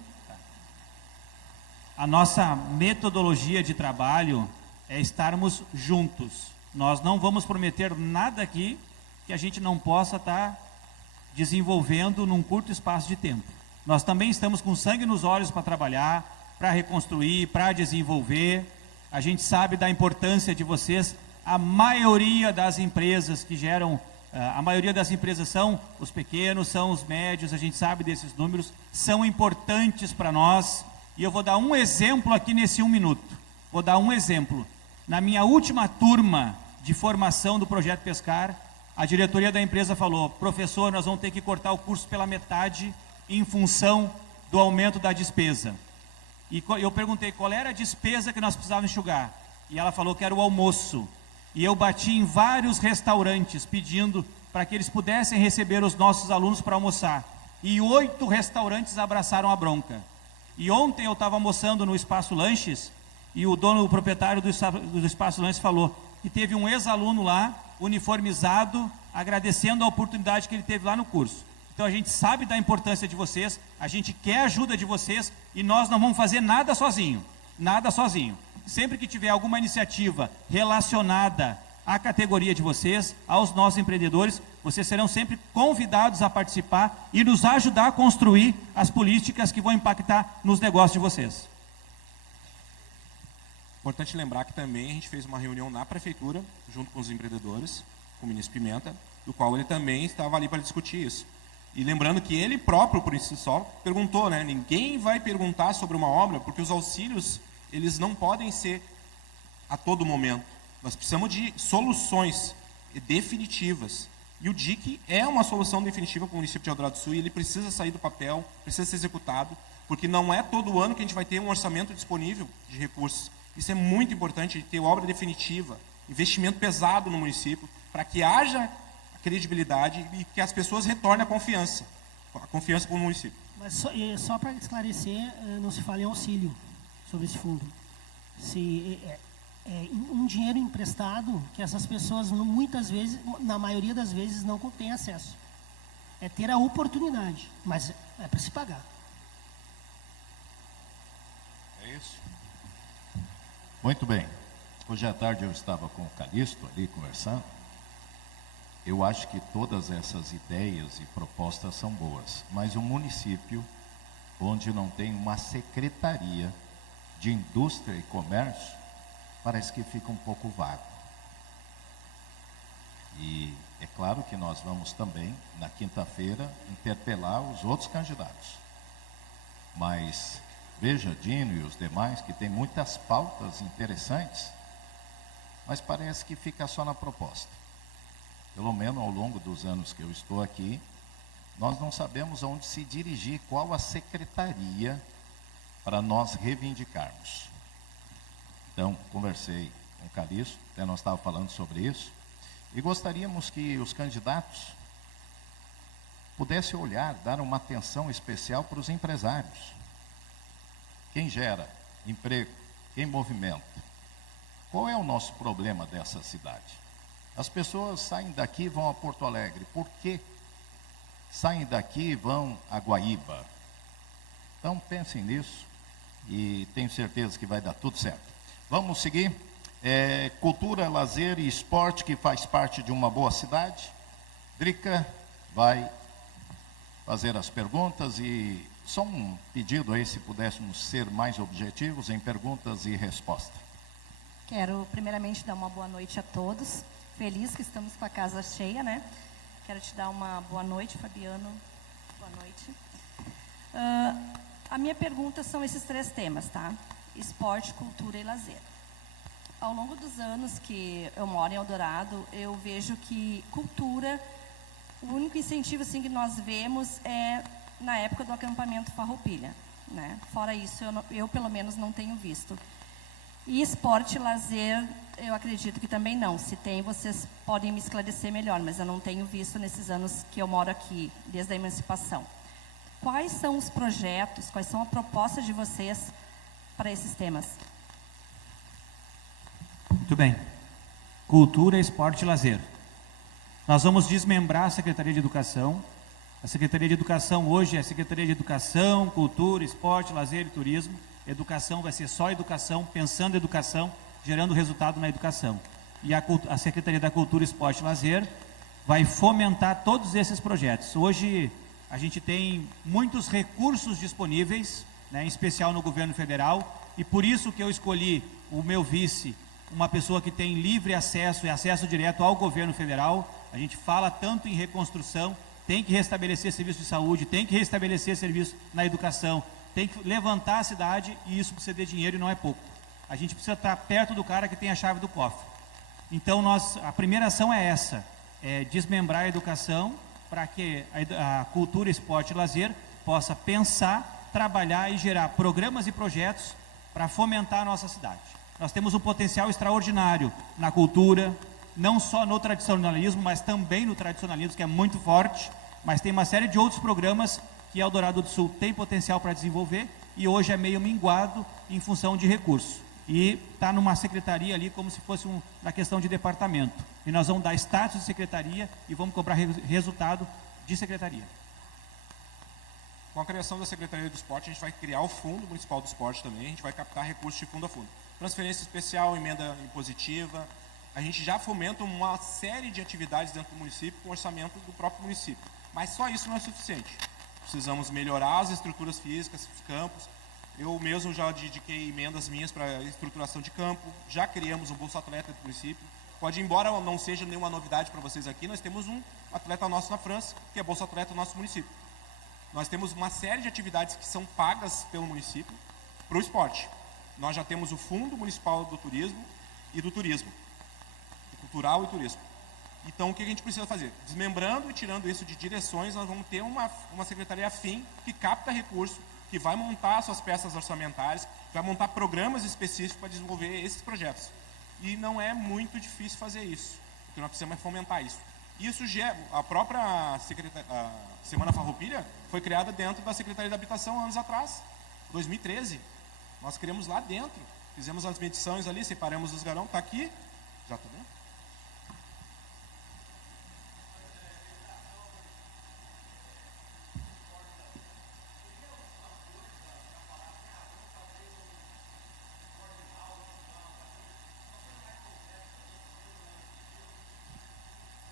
A nossa metodologia de trabalho é estarmos juntos. Nós não vamos prometer nada aqui que a gente não possa estar desenvolvendo num curto espaço de tempo. Nós também estamos com sangue nos olhos para trabalhar, para reconstruir, para desenvolver. A gente sabe da importância de vocês. A maioria das empresas que geram, a maioria das empresas são os pequenos, são os médios, a gente sabe desses números, são importantes para nós. E eu vou dar um exemplo aqui nesse 1 minuto. Vou dar um exemplo. Na minha última turma de formação do Projeto Pescar, a diretoria da empresa falou: professor, nós vamos ter que cortar o curso pela metade em função do aumento da despesa. E eu perguntei qual era a despesa que nós precisávamos enxugar. E ela falou que era o almoço. E eu bati em vários restaurantes pedindo para que eles pudessem receber os nossos alunos para almoçar. E 8 restaurantes abraçaram a bronca. E ontem eu estava almoçando no Espaço Lanches e o proprietário do Espaço Lanches falou que teve um ex-aluno lá, uniformizado, agradecendo a oportunidade que ele teve lá no curso. Então a gente sabe da importância de vocês, a gente quer a ajuda de vocês e nós não vamos fazer nada sozinho. Nada sozinho. Sempre que tiver alguma iniciativa relacionada à categoria de vocês, aos nossos empreendedores, vocês serão sempre convidados a participar e nos ajudar a construir as políticas que vão impactar nos negócios de vocês. Importante lembrar que também a gente fez uma reunião na prefeitura, junto com os empreendedores, com o ministro Pimenta, do qual ele também estava ali para discutir isso. E lembrando que ele próprio, por si só, perguntou, né? Ninguém vai perguntar sobre uma obra, porque os auxílios, eles não podem ser a todo momento. Nós precisamos de soluções definitivas. E o DIC é uma solução definitiva para o município de Eldorado do Sul e ele precisa sair do papel, precisa ser executado, porque não é todo ano que a gente vai ter um orçamento disponível de recursos. Isso é muito importante, de ter obra definitiva, investimento pesado no município, para que haja credibilidade e que as pessoas retornem a confiança com o município. Mas só para esclarecer, não se fala em auxílio sobre esse fundo. Um dinheiro emprestado que essas pessoas muitas vezes, na maioria das vezes, não têm acesso. É ter a oportunidade, mas é para se pagar. É isso? Muito bem. Hoje à tarde eu estava com o Calixto ali conversando. Eu acho que todas essas ideias e propostas são boas, mas um município onde não tem uma secretaria de indústria e comércio, parece que fica um pouco vago. E é claro que nós vamos também, na quinta-feira, interpelar os outros candidatos. Mas veja, Dino e os demais, que tem muitas pautas interessantes, mas parece que fica só na proposta. Pelo menos ao longo dos anos que eu estou aqui, nós não sabemos aonde se dirigir, qual a secretaria para nós reivindicarmos. Então, conversei com o Calixto, até nós estávamos falando sobre isso, e gostaríamos que os candidatos pudessem olhar, dar uma atenção especial para os empresários. Quem gera emprego, quem movimenta. Qual é o nosso problema dessa cidade? As pessoas saem daqui e vão a Porto Alegre. Por quê? Saem daqui e vão a Guaíba. Então pensem nisso e tenho certeza que vai dar tudo certo. Vamos seguir. Cultura, lazer e esporte que faz parte de uma boa cidade. Drica vai fazer as perguntas e só um pedido aí, se pudéssemos ser mais objetivos em perguntas e respostas. Quero primeiramente dar uma boa noite a todos. Feliz que estamos com a casa cheia, né? Quero te dar uma boa noite, Fabiano. Boa noite. A minha pergunta são esses 3 temas, tá? Esporte, cultura e lazer. Ao longo dos anos que eu moro em Eldorado, eu vejo que cultura, o único incentivo assim, que nós vemos é na época do acampamento Farroupilha, né? Fora isso, eu pelo menos não tenho visto. E esporte e lazer, eu acredito que também não. Se tem, vocês podem me esclarecer melhor, mas eu não tenho visto nesses anos que eu moro aqui, desde a emancipação. Quais são os projetos, quais são a proposta de vocês para esses temas? Muito bem. Cultura, esporte e lazer. Nós vamos desmembrar a Secretaria de Educação. A Secretaria de Educação hoje é a Secretaria de Educação, Cultura, Esporte, Lazer e Turismo. Educação vai ser só educação, pensando em educação, gerando resultado na educação. E a Secretaria da Cultura, Esporte e Lazer vai fomentar todos esses projetos. Hoje a gente tem muitos recursos disponíveis, né, em especial no governo federal, e por isso que eu escolhi o meu vice, uma pessoa que tem livre acesso e acesso direto ao governo federal. A gente fala tanto em reconstrução, tem que restabelecer serviço de saúde, tem que restabelecer serviço na educação, tem que levantar a cidade, e isso precisa de dinheiro e não é pouco. A gente precisa estar perto do cara que tem a chave do cofre. Então, a primeira ação é essa, é desmembrar a educação para que a cultura, esporte e lazer possa pensar, trabalhar e gerar programas e projetos para fomentar a nossa cidade. Nós temos um potencial extraordinário na cultura, não só no tradicionalismo, mas também no tradicionalismo, que é muito forte, mas tem uma série de outros programas que Eldorado do Sul tem potencial para desenvolver e hoje é meio minguado em função de recursos. E está numa secretaria ali como se fosse na questão de departamento. E nós vamos dar status de secretaria e vamos cobrar resultado de secretaria. Com a criação da Secretaria do Esporte, a gente vai criar o Fundo Municipal do Esporte também, a gente vai captar recursos de fundo a fundo. Transferência especial, emenda impositiva, a gente já fomenta uma série de atividades dentro do município com orçamento do próprio município. Mas só isso não é suficiente. Precisamos melhorar as estruturas físicas, os campos. Eu mesmo já dediquei emendas minhas para estruturação de campo, já criamos um Bolsa Atleta do município. Pode, embora não seja nenhuma novidade para vocês aqui, nós temos um atleta nosso na França, que é Bolsa Atleta do nosso município. Nós temos uma série de atividades que são pagas pelo município para o esporte. Nós já temos o Fundo Municipal do Turismo e do Turismo, do Cultural e Turismo. Então, o que a gente precisa fazer? Desmembrando e tirando isso de direções, nós vamos ter uma secretaria afim que capta recurso, que vai montar suas peças orçamentárias, vai montar programas específicos para desenvolver esses projetos. E não é muito difícil fazer isso. O que nós precisamos é fomentar isso. Isso a própria Semana Farroupilha foi criada dentro da Secretaria da Habitação anos atrás, 2013. Nós criamos lá dentro, fizemos as medições ali, separamos os garão, está aqui, já está dentro.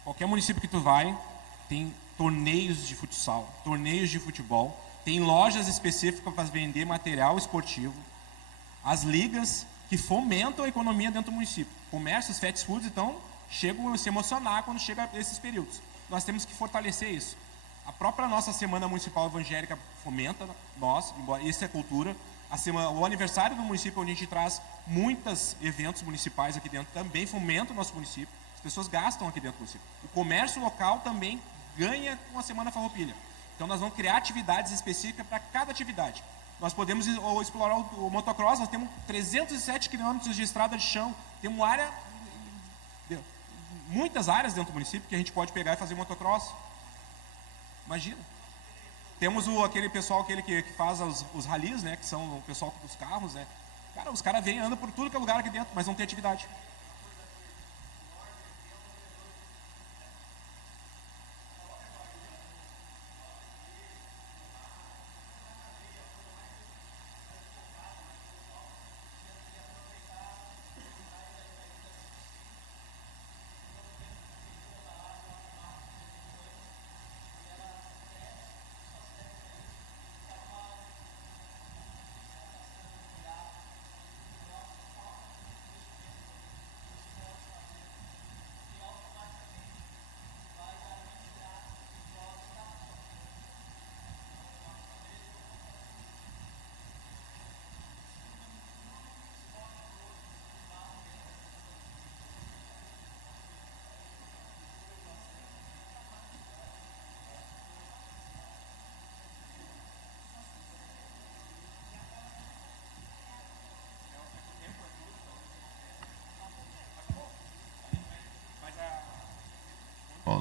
Qualquer município que tu vai, tem torneios de futsal, torneios de futebol, tem lojas específicas para vender material esportivo, as ligas que fomentam a economia dentro do município. Comércios, fast foods, então, chegam a se emocionar quando chega esses períodos. Nós temos que fortalecer isso. A própria nossa Semana Municipal Evangélica fomenta nós, embora isso é cultura. O aniversário do município, onde a gente traz muitos eventos municipais aqui dentro, também fomenta o nosso município. As pessoas gastam aqui dentro do município. O comércio local também ganha com a Semana Farroupilha. Então nós vamos criar atividades específicas para cada atividade. Nós podemos explorar o motocross, nós temos 307 quilômetros de estrada de chão, temos muitas áreas dentro do município que a gente pode pegar e fazer motocross. Imagina. Temos aquele pessoal que faz os ralis, né, que são o pessoal dos carros, né. Cara, os caras vêm, andam por tudo que é lugar aqui dentro, mas não tem atividade.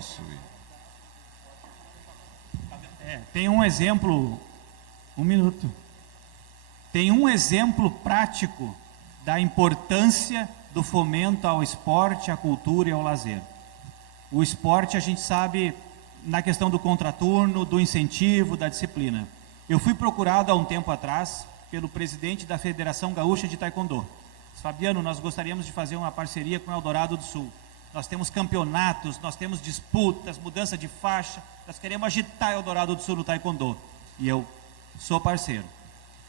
posso ir. Tem um exemplo, um minuto. Tem um exemplo prático da importância do fomento ao esporte, à cultura e ao lazer. O esporte, a gente sabe, na questão do contraturno, do incentivo, da disciplina. Eu fui procurado há um tempo atrás pelo presidente da Federação Gaúcha de Taekwondo. Fabiano, nós gostaríamos de fazer uma parceria com o Eldorado do Sul. Nós temos campeonatos, nós temos disputas, mudança de faixa, nós queremos agitar Eldorado do Sul no Taekwondo. E eu sou parceiro.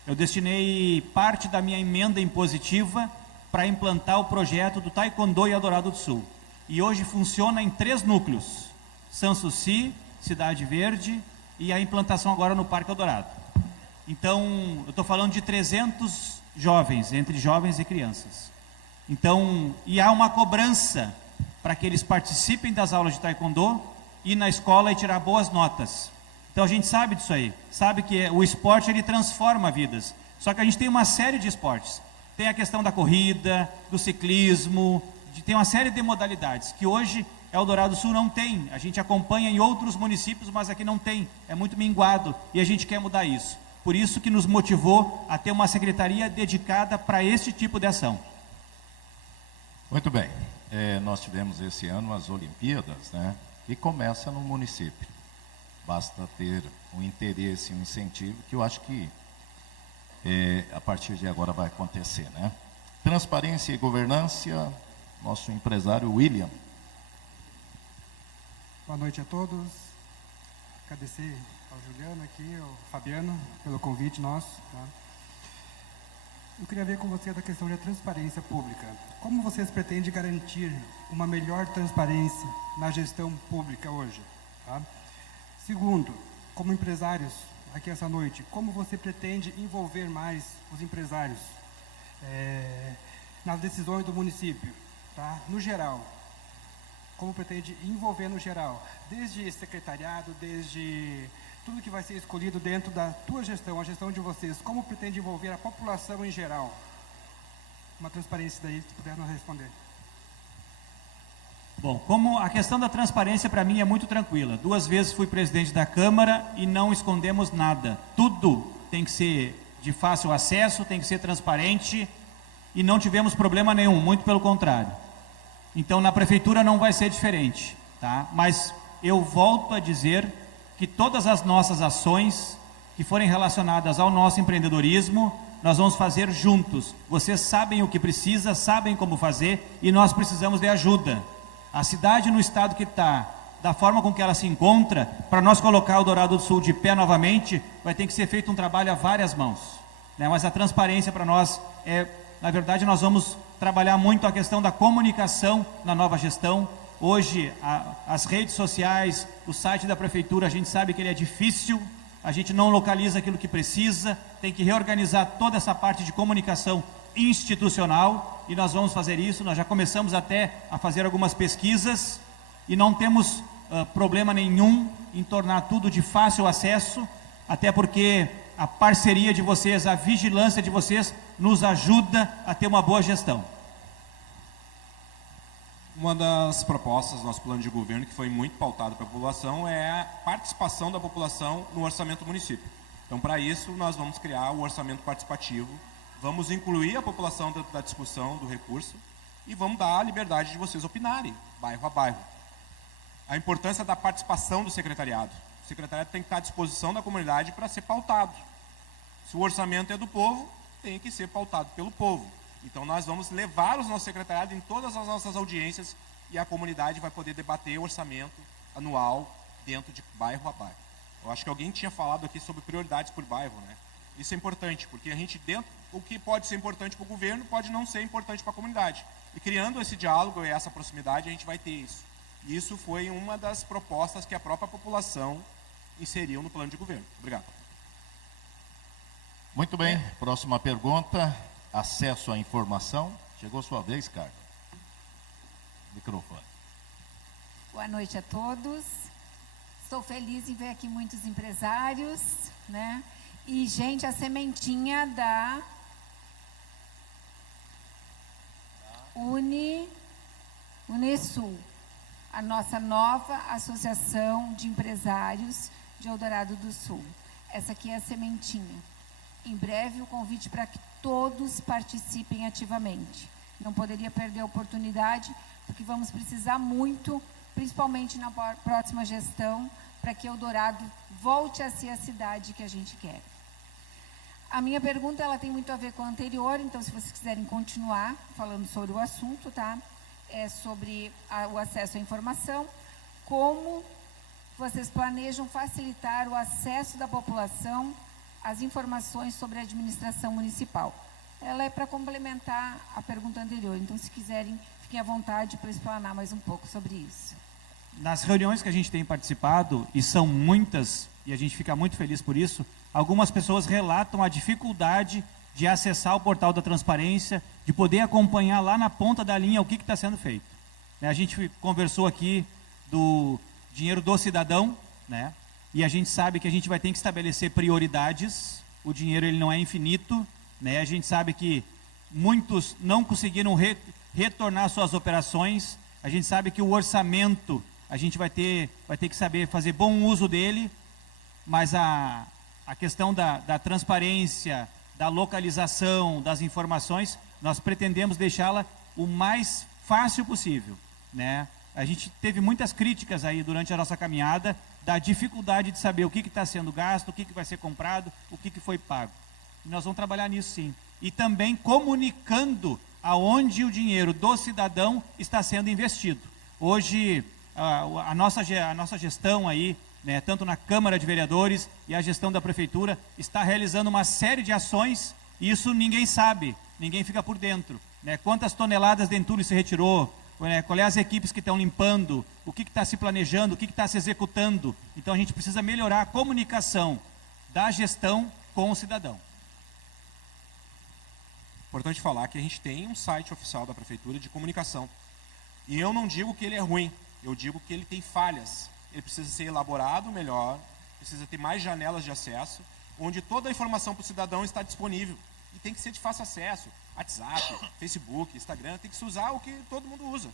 Eu destinei parte da minha emenda impositiva para implantar o projeto do Taekwondo e Eldorado do Sul. E hoje funciona em 3 núcleos: Sanssouci, Cidade Verde e a implantação agora no Parque Eldorado. Então, eu estou falando de 300 jovens, entre jovens e crianças. Então, e há uma cobrança para que eles participem das aulas de Taekwondo, ir na escola e tirar boas notas. Então a gente sabe disso aí, sabe que o esporte ele transforma vidas. Só que a gente tem uma série de esportes. Tem a questão da corrida, do ciclismo, tem uma série de modalidades que hoje Eldorado do Sul não tem. A gente acompanha em outros municípios, mas aqui não tem. É muito minguado e a gente quer mudar isso. Por isso que nos motivou a ter uma secretaria dedicada para este tipo de ação. Muito bem. Nós tivemos esse ano as Olimpíadas, né? E começa no município. Basta ter um interesse, um incentivo, que eu acho que a partir de agora vai acontecer, né? Transparência e governança, nosso empresário William. Boa noite a todos. Agradecer ao Juliano aqui, ao Fabiano, pelo convite nosso. Tá? Eu queria ver com você da questão da transparência pública. Como vocês pretendem garantir uma melhor transparência na gestão pública hoje? Tá? Segundo, como empresários, aqui essa noite, como você pretende envolver mais os empresários nas decisões do município, tá? No geral? Como pretende envolver no geral? Desde secretariado, desde tudo que vai ser escolhido dentro da tua gestão, a gestão de vocês, como pretende envolver a população em geral? Uma transparência daí, se puder nos responder. Bom, como a questão da transparência para mim é muito tranquila. 2 vezes fui presidente da Câmara e não escondemos nada. Tudo tem que ser de fácil acesso, tem que ser transparente e não tivemos problema nenhum, muito pelo contrário. Então na prefeitura não vai ser diferente, tá? Mas eu volto a dizer que todas as nossas ações que forem relacionadas ao nosso empreendedorismo, nós vamos fazer juntos. Vocês sabem o que precisa, sabem como fazer e nós precisamos de ajuda. A cidade no estado que está, da forma com que ela se encontra, para nós colocar o Eldorado do Sul de pé novamente, vai ter que ser feito um trabalho a várias mãos, né? Mas a transparência para nós na verdade, nós vamos trabalhar muito a questão da comunicação na nova gestão. Hoje, as redes sociais, o site da prefeitura, a gente sabe que ele é difícil, a gente não localiza aquilo que precisa, tem que reorganizar toda essa parte de comunicação institucional e nós vamos fazer isso. Nós já começamos até a fazer algumas pesquisas e não temos problema nenhum em tornar tudo de fácil acesso, até porque a parceria de vocês, a vigilância de vocês nos ajuda a ter uma boa gestão. Uma das propostas do nosso plano de governo, que foi muito pautado para a população, é a participação da população no orçamento do município. Então, para isso, nós vamos criar o orçamento participativo, vamos incluir a população dentro da discussão do recurso e vamos dar a liberdade de vocês opinarem, bairro a bairro. A importância da participação do secretariado. O secretariado tem que estar à disposição da comunidade para ser pautado. Se o orçamento é do povo, tem que ser pautado pelo povo. Então, nós vamos levar os nossos secretariados em todas as nossas audiências e a comunidade vai poder debater o orçamento anual dentro de bairro a bairro. Eu acho que alguém tinha falado aqui sobre prioridades por bairro, né? Isso é importante, porque a gente o que pode ser importante para o governo pode não ser importante para a comunidade. E criando esse diálogo e essa proximidade, a gente vai ter isso. E isso foi uma das propostas que a própria população inseriu no plano de governo. Obrigado. Muito bem, próxima pergunta. Acesso à informação. Chegou a sua vez, Carla. Microfone. Boa noite a todos. Estou feliz em ver aqui muitos empresários, né? E, gente, a sementinha da Unesul. a nossa nova Associação de Empresários de Eldorado do Sul. Essa aqui é a sementinha. Em breve, o convite para que todos participem ativamente. Não poderia perder a oportunidade, porque vamos precisar muito, principalmente na próxima gestão, para que Eldorado volte a ser a cidade que a gente quer. A minha pergunta ela tem muito a ver com a anterior, então se vocês quiserem continuar falando sobre o assunto, tá? É sobre o acesso à informação, como vocês planejam facilitar o acesso da população às informações sobre a administração municipal. Ela é para complementar a pergunta anterior, então se quiserem, fiquem à vontade para explanar mais um pouco sobre isso. Nas reuniões que a gente tem participado, e são muitas, e a gente fica muito feliz por isso, algumas pessoas relatam a dificuldade de acessar o portal da transparência, de poder acompanhar lá na ponta da linha o que está sendo feito. A gente conversou aqui do dinheiro do cidadão, né? E a gente sabe que a gente vai ter que estabelecer prioridades, o dinheiro ele não é infinito, né? A gente sabe que muitos não conseguiram retornar suas operações, a gente sabe que o orçamento, a gente vai ter que saber fazer bom uso dele, mas a questão da transparência, da localização, das informações, nós pretendemos deixá-la o mais fácil possível, né? A gente teve muitas críticas aí durante a nossa caminhada, da dificuldade de saber o que está sendo gasto, o que vai ser comprado, o que foi pago. E nós vamos trabalhar nisso sim. E também comunicando aonde o dinheiro do cidadão está sendo investido. Hoje, a nossa gestão aí, né, tanto na Câmara de Vereadores e a gestão da Prefeitura, está realizando uma série de ações, e isso ninguém sabe, ninguém fica por dentro. Né? Quantas toneladas de entulho se retirou, né? Qual é as equipes que estão limpando, o que está se planejando, o que está se executando. Então a gente precisa melhorar a comunicação da gestão com o cidadão. Importante falar que a gente tem um site oficial da Prefeitura de comunicação. E eu não digo que ele é ruim, eu digo que ele tem falhas. Ele precisa ser elaborado melhor, precisa ter mais janelas de acesso, onde toda a informação para o cidadão está disponível. E tem que ser de fácil acesso. WhatsApp, Facebook, Instagram, tem que se usar o que todo mundo usa.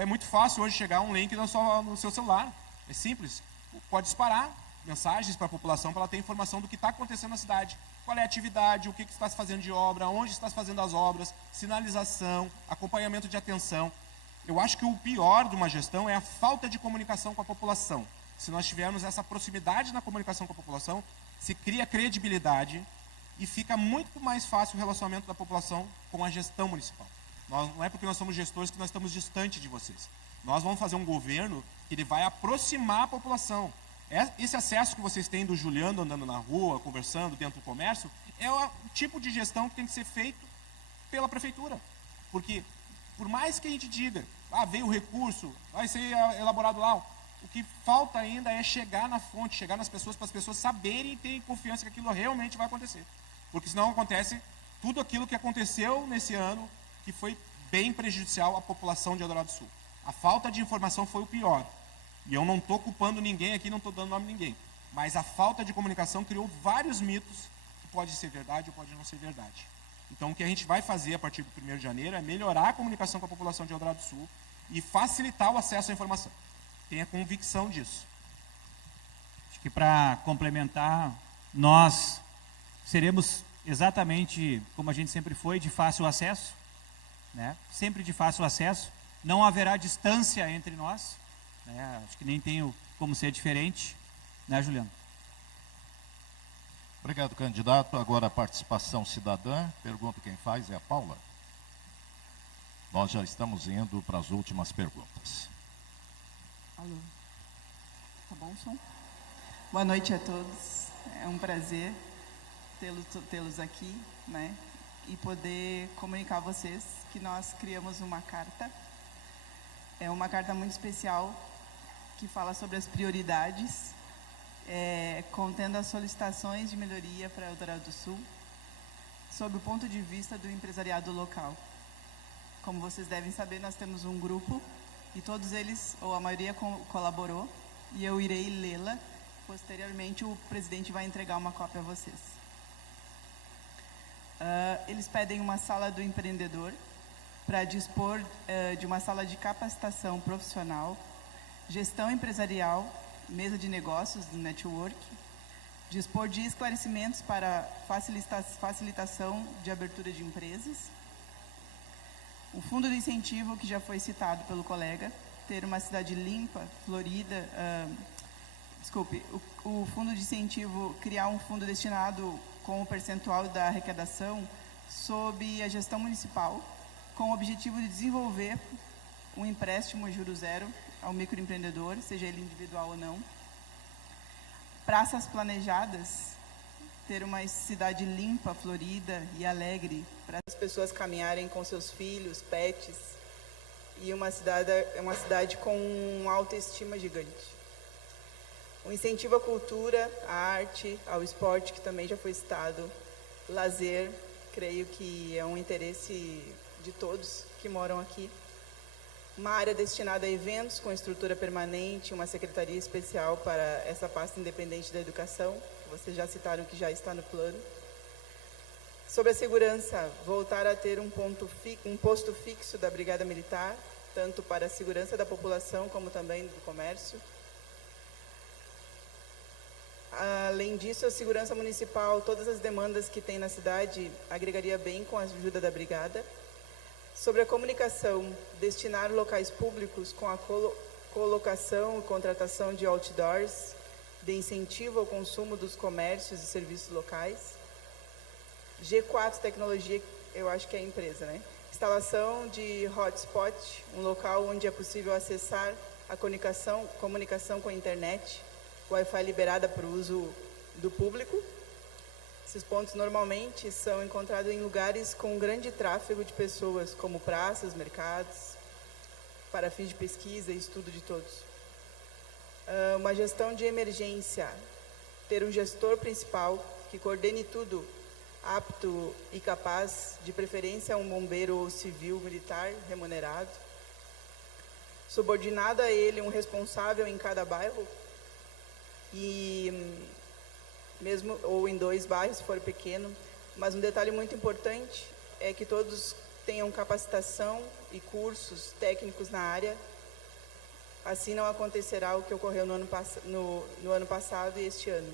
É muito fácil hoje chegar um link no seu celular. É simples. Pode disparar mensagens para a população para ela ter informação do que está acontecendo na cidade. Qual é a atividade, o que está se fazendo de obra, onde está se fazendo as obras, sinalização, acompanhamento de atenção. Eu acho que o pior de uma gestão é a falta de comunicação com a população. Se nós tivermos essa proximidade na comunicação com a população, se cria credibilidade e fica muito mais fácil o relacionamento da população com a gestão municipal. Não é porque nós somos gestores que nós estamos distante de vocês. Nós vamos fazer um governo que ele vai aproximar a população. Esse acesso que vocês têm do Juliano andando na rua, conversando dentro do comércio, é o tipo de gestão que tem que ser feito pela prefeitura. Porque, por mais que a gente diga, veio o recurso, vai ser elaborado lá, o que falta ainda é chegar na fonte, chegar nas pessoas, para as pessoas saberem e terem confiança que aquilo realmente vai acontecer. Porque senão acontece tudo aquilo que aconteceu nesse ano, que foi bem prejudicial à população de Eldorado do Sul. A falta de informação foi o pior. E eu não estou culpando ninguém aqui, não estou dando nome a ninguém. Mas a falta de comunicação criou vários mitos, que pode ser verdade ou pode não ser verdade. Então o que a gente vai fazer a partir do 1º de janeiro é melhorar a comunicação com a população de Eldorado do Sul e facilitar o acesso à informação. Tenha convicção disso. Acho que para complementar, nós seremos exatamente como a gente sempre foi, de fácil acesso, né? Sempre de fácil acesso, não haverá distância entre nós, né? Acho que nem tem como ser diferente, né, Juliano? Obrigado, candidato. Agora a participação cidadã. Pergunta quem faz é a Paula. Nós já estamos indo para as últimas perguntas. Alô. Tá bom, som? Boa noite a todos. É um prazer tê-los aqui, né? E poder comunicar a vocês que nós criamos uma carta. É uma carta muito especial que fala sobre as prioridades, contendo as solicitações de melhoria para Eldorado do Sul, sob o ponto de vista do empresariado local. Como vocês devem saber, nós temos um grupo e todos eles, ou a maioria, colaborou, e eu irei lê-la. Posteriormente, o presidente vai entregar uma cópia a vocês. Eles pedem uma sala do empreendedor para dispor de uma sala de capacitação profissional, gestão empresarial, mesa de negócios, do network, dispor de esclarecimentos para facilitação de abertura de empresas, o fundo de incentivo, que já foi citado pelo colega, ter uma cidade limpa, florida, o fundo de incentivo, criar um fundo destinado com o percentual da arrecadação sob a gestão municipal, com o objetivo de desenvolver um empréstimo juro zero ao microempreendedor, seja ele individual ou não. Praças planejadas, ter uma cidade limpa, florida e alegre para as pessoas caminharem com seus filhos, pets, e uma cidade com uma autoestima gigante. O incentivo à cultura, à arte, ao esporte, que também já foi citado, lazer, creio que é um interesse de todos que moram aqui. Uma área destinada a eventos com estrutura permanente, uma secretaria especial para essa pasta independente da educação, vocês já citaram que já está no plano. Sobre a segurança, voltar a ter um posto fixo da Brigada Militar, tanto para a segurança da população como também do comércio. Além disso, a segurança municipal, todas as demandas que tem na cidade, agregaria bem com a ajuda da Brigada. Sobre a comunicação, destinar locais públicos com a colocação e contratação de outdoors, de incentivo ao consumo dos comércios e serviços locais. G4 Tecnologia, eu acho que é a empresa, né? Instalação de hotspot, um local onde é possível acessar a comunicação com a internet, Wi-Fi liberada para o uso do público. Esses pontos normalmente são encontrados em lugares com grande tráfego de pessoas, como praças, mercados, para fins de pesquisa e estudo de todos. Uma gestão de emergência, ter um gestor principal que coordene tudo, apto e capaz, de preferência um bombeiro ou civil militar remunerado. Subordinado a ele um responsável em cada bairro, e mesmo ou em 2 bairros, se for pequeno. Mas um detalhe muito importante é que todos tenham capacitação e cursos técnicos na área. Assim não acontecerá o que ocorreu no ano passado e este ano.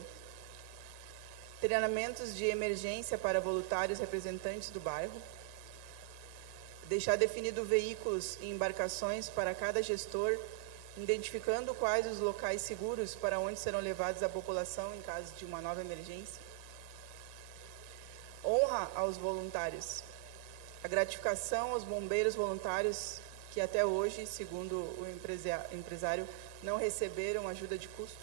Treinamentos de emergência para voluntários representantes do bairro. Deixar definido veículos e embarcações para cada gestor, identificando quais os locais seguros para onde serão levados a população em caso de uma nova emergência. Honra aos voluntários. A gratificação aos bombeiros voluntários que até hoje, segundo o empresário, não receberam ajuda de custo.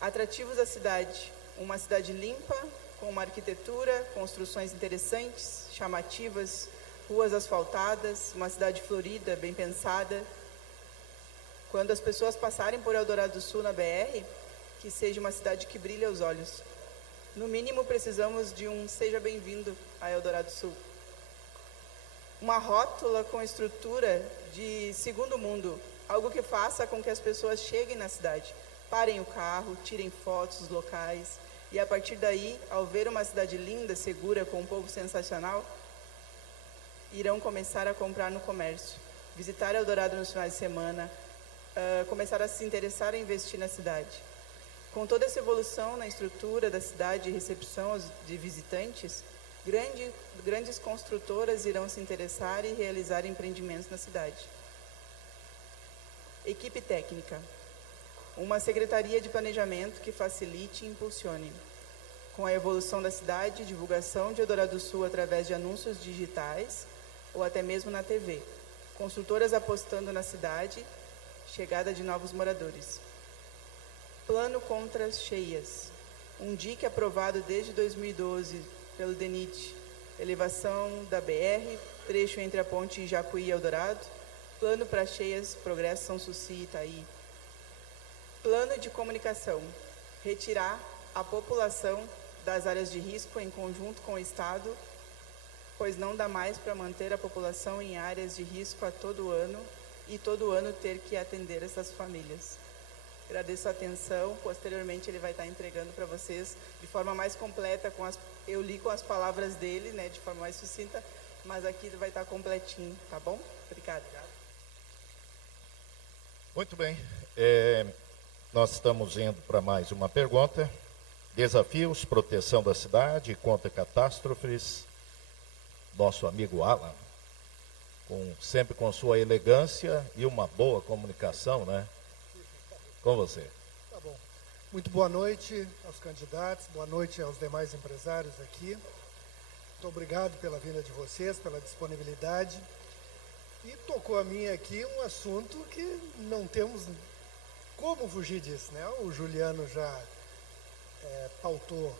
Atrativos da cidade. Uma cidade limpa, com uma arquitetura, construções interessantes, chamativas, ruas asfaltadas, uma cidade florida, bem pensada. Quando as pessoas passarem por Eldorado do Sul na BR, que seja uma cidade que brilhe aos olhos. No mínimo, precisamos de um seja bem-vindo a Eldorado do Sul. Uma rótula com estrutura de segundo mundo, algo que faça com que as pessoas cheguem na cidade, parem o carro, tirem fotos dos locais, e a partir daí, ao ver uma cidade linda, segura, com um povo sensacional, irão começar a comprar no comércio, visitar Eldorado nos finais de semana, começar a se interessar em investir na cidade. Com toda essa evolução na estrutura da cidade e recepção de visitantes, grandes construtoras irão se interessar e realizar empreendimentos na cidade. Equipe técnica. Uma secretaria de planejamento que facilite e impulsione. Com a evolução da cidade, divulgação de Eldorado do Sul através de anúncios digitais ou até mesmo na TV. Construtoras apostando na cidade, chegada de novos moradores. Plano contra as cheias. Um DIC aprovado desde 2012 pelo DENIT. Elevação da BR, trecho entre a ponte Jacuí e Eldorado. Plano para cheias, Progresso, São Suci e Itaí. Plano de comunicação. Retirar a população das áreas de risco em conjunto com o Estado, pois não dá mais para manter a população em áreas de risco a todo ano e todo ano ter que atender essas famílias. Agradeço a atenção, posteriormente ele vai estar entregando para vocês de forma mais completa, eu li com as palavras dele, né, de forma mais sucinta, mas aqui vai estar completinho, tá bom? Obrigada. Muito bem. Nós estamos indo para mais uma pergunta. Desafios, proteção da cidade contra catástrofes. Nosso amigo Alan, sempre com sua elegância e uma boa comunicação, né? Com você. Tá bom. Muito boa noite aos candidatos, boa noite aos demais empresários aqui. Muito obrigado pela vinda de vocês, pela disponibilidade. E tocou a mim aqui um assunto que não temos como fugir disso, né? O Juliano já pautou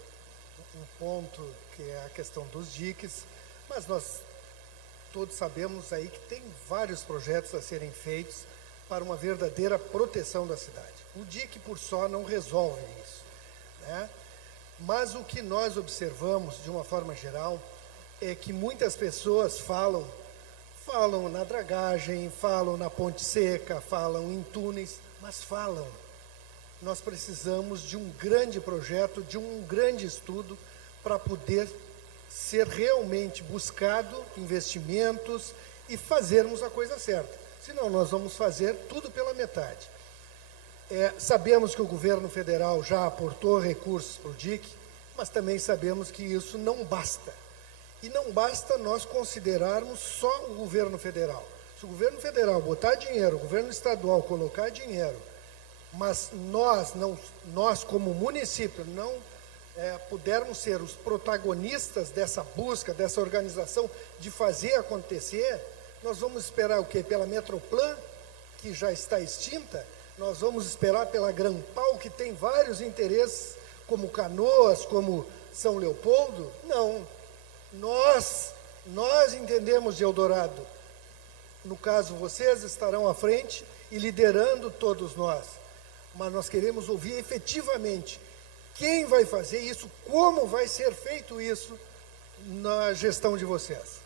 um ponto que é a questão dos diques, mas nós todos sabemos aí que tem vários projetos a serem feitos para uma verdadeira proteção da cidade. O dique por só não resolve isso, né? Mas o que nós observamos de uma forma geral é que muitas pessoas falam na dragagem, falam na ponte seca, falam em túneis, mas falam. Nós precisamos de um grande projeto, de um grande estudo para poder ser realmente buscado investimentos e fazermos a coisa certa. Senão nós vamos fazer tudo pela metade. Sabemos que o governo federal já aportou recursos para o DIC, mas também sabemos que isso não basta. E não basta nós considerarmos só o governo federal. Se o governo federal botar dinheiro, o governo estadual colocar dinheiro, mas nós como município não pudermos ser os protagonistas dessa busca, dessa organização, de fazer acontecer, nós vamos esperar o quê? Pela Metroplan, que já está extinta? Nós vamos esperar pela Grampal, que tem vários interesses, como Canoas, como São Leopoldo? Não. Nós entendemos de Eldorado. No caso, vocês estarão à frente e liderando todos nós. Mas nós queremos ouvir efetivamente quem vai fazer isso, como vai ser feito isso na gestão de vocês.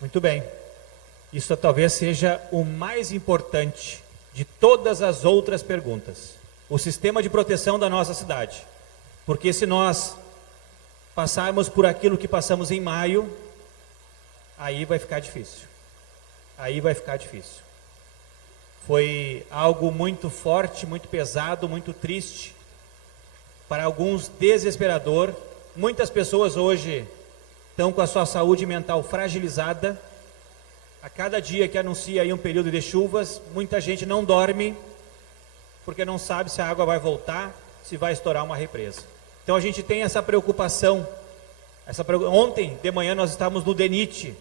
Muito bem. Isso talvez seja o mais importante de todas as outras perguntas. O sistema de proteção da nossa cidade. Porque se nós passarmos por aquilo que passamos em maio, aí vai ficar difícil. Aí vai ficar difícil. Foi algo muito forte, muito pesado, muito triste. Para alguns, desesperador. Muitas pessoas hoje estão com a sua saúde mental fragilizada. A cada dia que anuncia aí um período de chuvas, muita gente não dorme, porque não sabe se a água vai voltar, se vai estourar uma represa. Então a gente tem essa preocupação. Ontem de manhã nós estávamos no DENIT,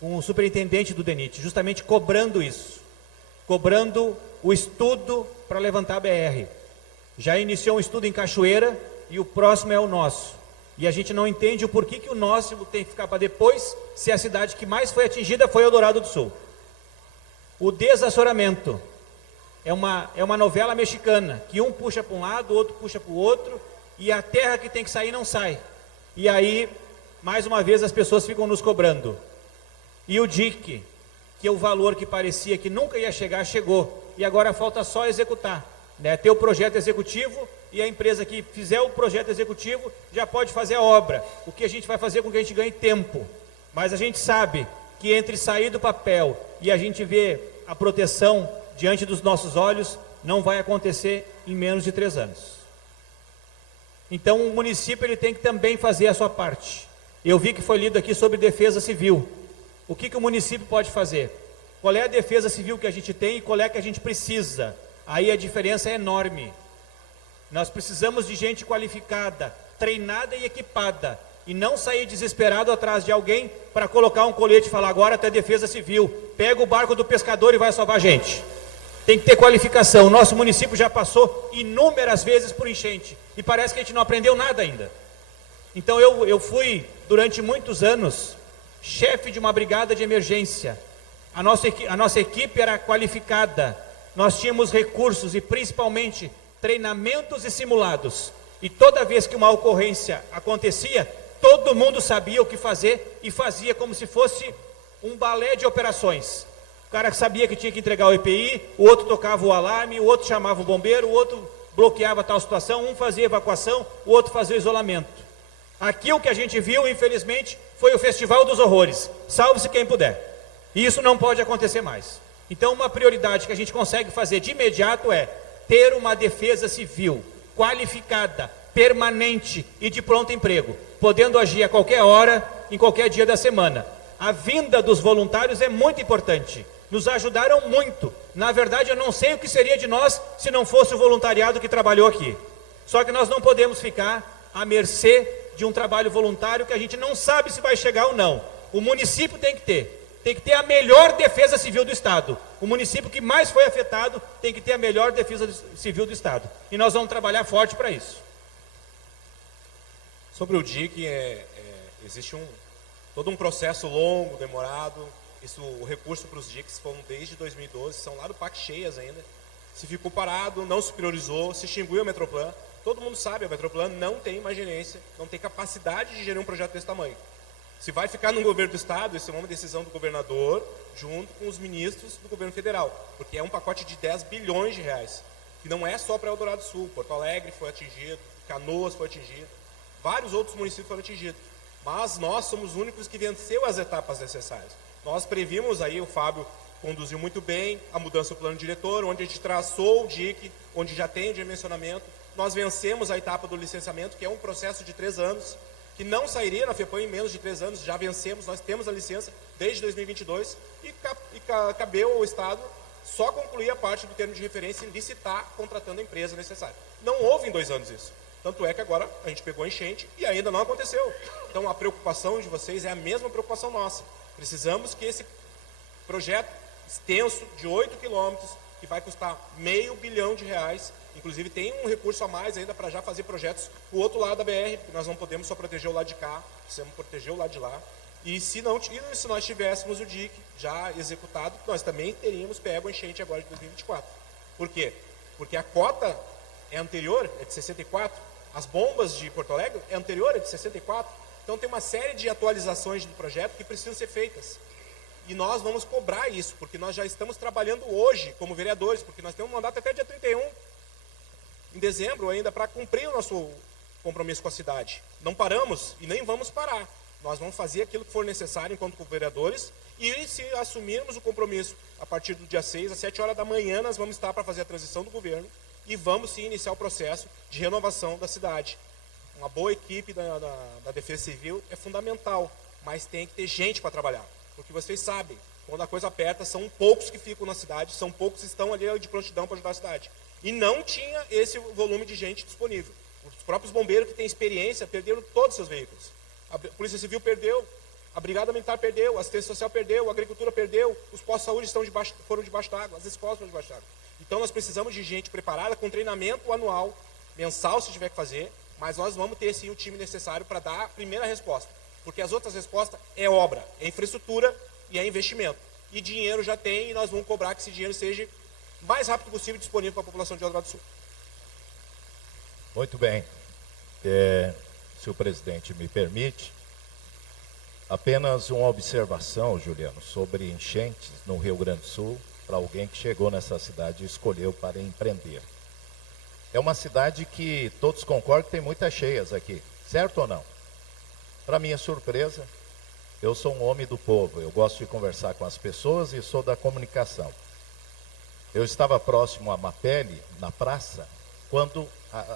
com o superintendente do DENIT, justamente cobrando isso, cobrando o estudo para levantar a BR. Já iniciou um estudo em Cachoeira e o próximo é o nosso. E a gente não entende o porquê que o nosso tem que ficar para depois, se a cidade que mais foi atingida foi Eldorado do Sul. O desassoramento é uma novela mexicana, que um puxa para um lado, o outro puxa para o outro, e a terra que tem que sair não sai. E aí, mais uma vez, as pessoas ficam nos cobrando. E o DIC, que é o valor que parecia que nunca ia chegar, chegou. E agora falta só executar, né? Ter o projeto executivo, e a empresa que fizer o projeto executivo já pode fazer a obra. O que a gente vai fazer com que a gente ganhe tempo. Mas a gente sabe que entre sair do papel e a gente ver a proteção diante dos nossos olhos, não vai acontecer em menos de 3 anos. Então o município ele tem que também fazer a sua parte. Eu vi que foi lido aqui sobre defesa civil. O que o município pode fazer? Qual é a defesa civil que a gente tem e qual é que a gente precisa? Aí a diferença é enorme. Nós precisamos de gente qualificada, treinada e equipada, e não sair desesperado atrás de alguém para colocar um colete e falar, agora até defesa civil, pega o barco do pescador e vai salvar a gente. Tem que ter qualificação. O nosso município já passou inúmeras vezes por enchente, e parece que a gente não aprendeu nada ainda. Então eu fui, durante muitos anos, chefe de uma brigada de emergência. A nossa equipe era qualificada, nós tínhamos recursos e principalmente treinamentos e simulados, e toda vez que uma ocorrência acontecia, todo mundo sabia o que fazer e fazia como se fosse um balé de operações. O cara sabia que tinha que entregar o EPI, o outro tocava o alarme, o outro chamava o bombeiro, o outro bloqueava tal situação, um fazia evacuação, o outro fazia o isolamento. Aqui o que a gente viu, infelizmente, foi o Festival dos Horrores. Salve-se quem puder. E isso não pode acontecer mais. Então, uma prioridade que a gente consegue fazer de imediato é ter uma defesa civil qualificada, permanente e de pronto emprego, podendo agir a qualquer hora, em qualquer dia da semana. A vinda dos voluntários é muito importante. Nos ajudaram muito. Na verdade, eu não sei o que seria de nós se não fosse o voluntariado que trabalhou aqui. Só que nós não podemos ficar à mercê de um trabalho voluntário que a gente não sabe se vai chegar ou não. O município tem que ter a melhor defesa civil do Estado. O município que mais foi afetado tem que ter a melhor defesa civil do Estado. E nós vamos trabalhar forte para isso. Sobre o DIC, existe todo um processo longo, demorado. O recurso para os DICs foram desde 2012, são lá do PAC cheias ainda. Se ficou parado, não se priorizou, se extinguiu a Metroplan. Todo mundo sabe, a Metroplan não tem mais gerência, não tem capacidade de gerir um projeto desse tamanho. Se vai ficar no governo do Estado, isso é uma decisão do governador, junto com os ministros do governo federal, porque é um pacote de 10 bilhões de reais, que não é só para Eldorado Sul. Porto Alegre foi atingido, Canoas foi atingido, vários outros municípios foram atingidos. Mas nós somos os únicos que venceu as etapas necessárias. Nós previmos aí, o Fábio conduziu muito bem a mudança do plano diretor, onde a gente traçou o DIC, onde já tem o dimensionamento. Nós vencemos a etapa do licenciamento, que é um processo de 3 anos, que não sairia na FEPAM em menos de 3 anos, já vencemos, nós temos a licença desde 2022, e cabeu ao Estado só concluir a parte do termo de referência e licitar contratando a empresa necessária. Não houve em 2 anos isso. Tanto é que agora a gente pegou a enchente e ainda não aconteceu. Então a preocupação de vocês é a mesma preocupação nossa. Precisamos que esse projeto extenso de 8 quilômetros, que vai custar R$500 bilhão, inclusive tem um recurso a mais ainda para já fazer projetos do outro lado da BR, porque nós não podemos só proteger o lado de cá, precisamos proteger o lado de lá. E se nós tivéssemos o DIC já executado, nós também teríamos pego a enchente agora de 2024. Por quê? Porque a cota é anterior, é de 64, as bombas de Porto Alegre é anterior, é de 64. Então tem uma série de atualizações do projeto que precisam ser feitas. E nós vamos cobrar isso, porque nós já estamos trabalhando hoje como vereadores, porque nós temos um mandato até dia 31, em dezembro ainda, para cumprir o nosso compromisso com a cidade. Não paramos e nem vamos parar. Nós vamos fazer aquilo que for necessário enquanto vereadores, e se assumirmos o compromisso a partir do dia 6, às 7 horas da manhã, nós vamos estar para fazer a transição do governo e vamos sim iniciar o processo de renovação da cidade. Uma boa equipe da Defesa Civil é fundamental, mas tem que ter gente para trabalhar. Porque vocês sabem, quando a coisa aperta, são poucos que ficam na cidade, são poucos que estão ali de prontidão para ajudar a cidade. E não tinha esse volume de gente disponível. Os próprios bombeiros que têm experiência perderam todos os seus veículos. A Polícia Civil perdeu, a Brigada Militar perdeu, a Assistência Social perdeu, a Agricultura perdeu, os postos de saúde foram debaixo d'água, as escolas foram debaixo d'água. Então nós precisamos de gente preparada com treinamento anual, mensal se tiver que fazer, mas nós vamos ter sim o time necessário para dar a primeira resposta. Porque as outras respostas é obra, é infraestrutura e é investimento. E dinheiro já tem, e nós vamos cobrar que esse dinheiro seja o mais rápido possível disponível para a população de Eldorado do Sul. Muito bem. Se o presidente me permite, apenas uma observação, Juliano, sobre enchentes no Rio Grande do Sul, para alguém que chegou nessa cidade e escolheu para empreender. É uma cidade que todos concordam que tem muitas cheias aqui, certo ou não? Para minha surpresa, eu sou um homem do povo, eu gosto de conversar com as pessoas e sou da comunicação. Eu estava próximo a Mapele, na praça, quando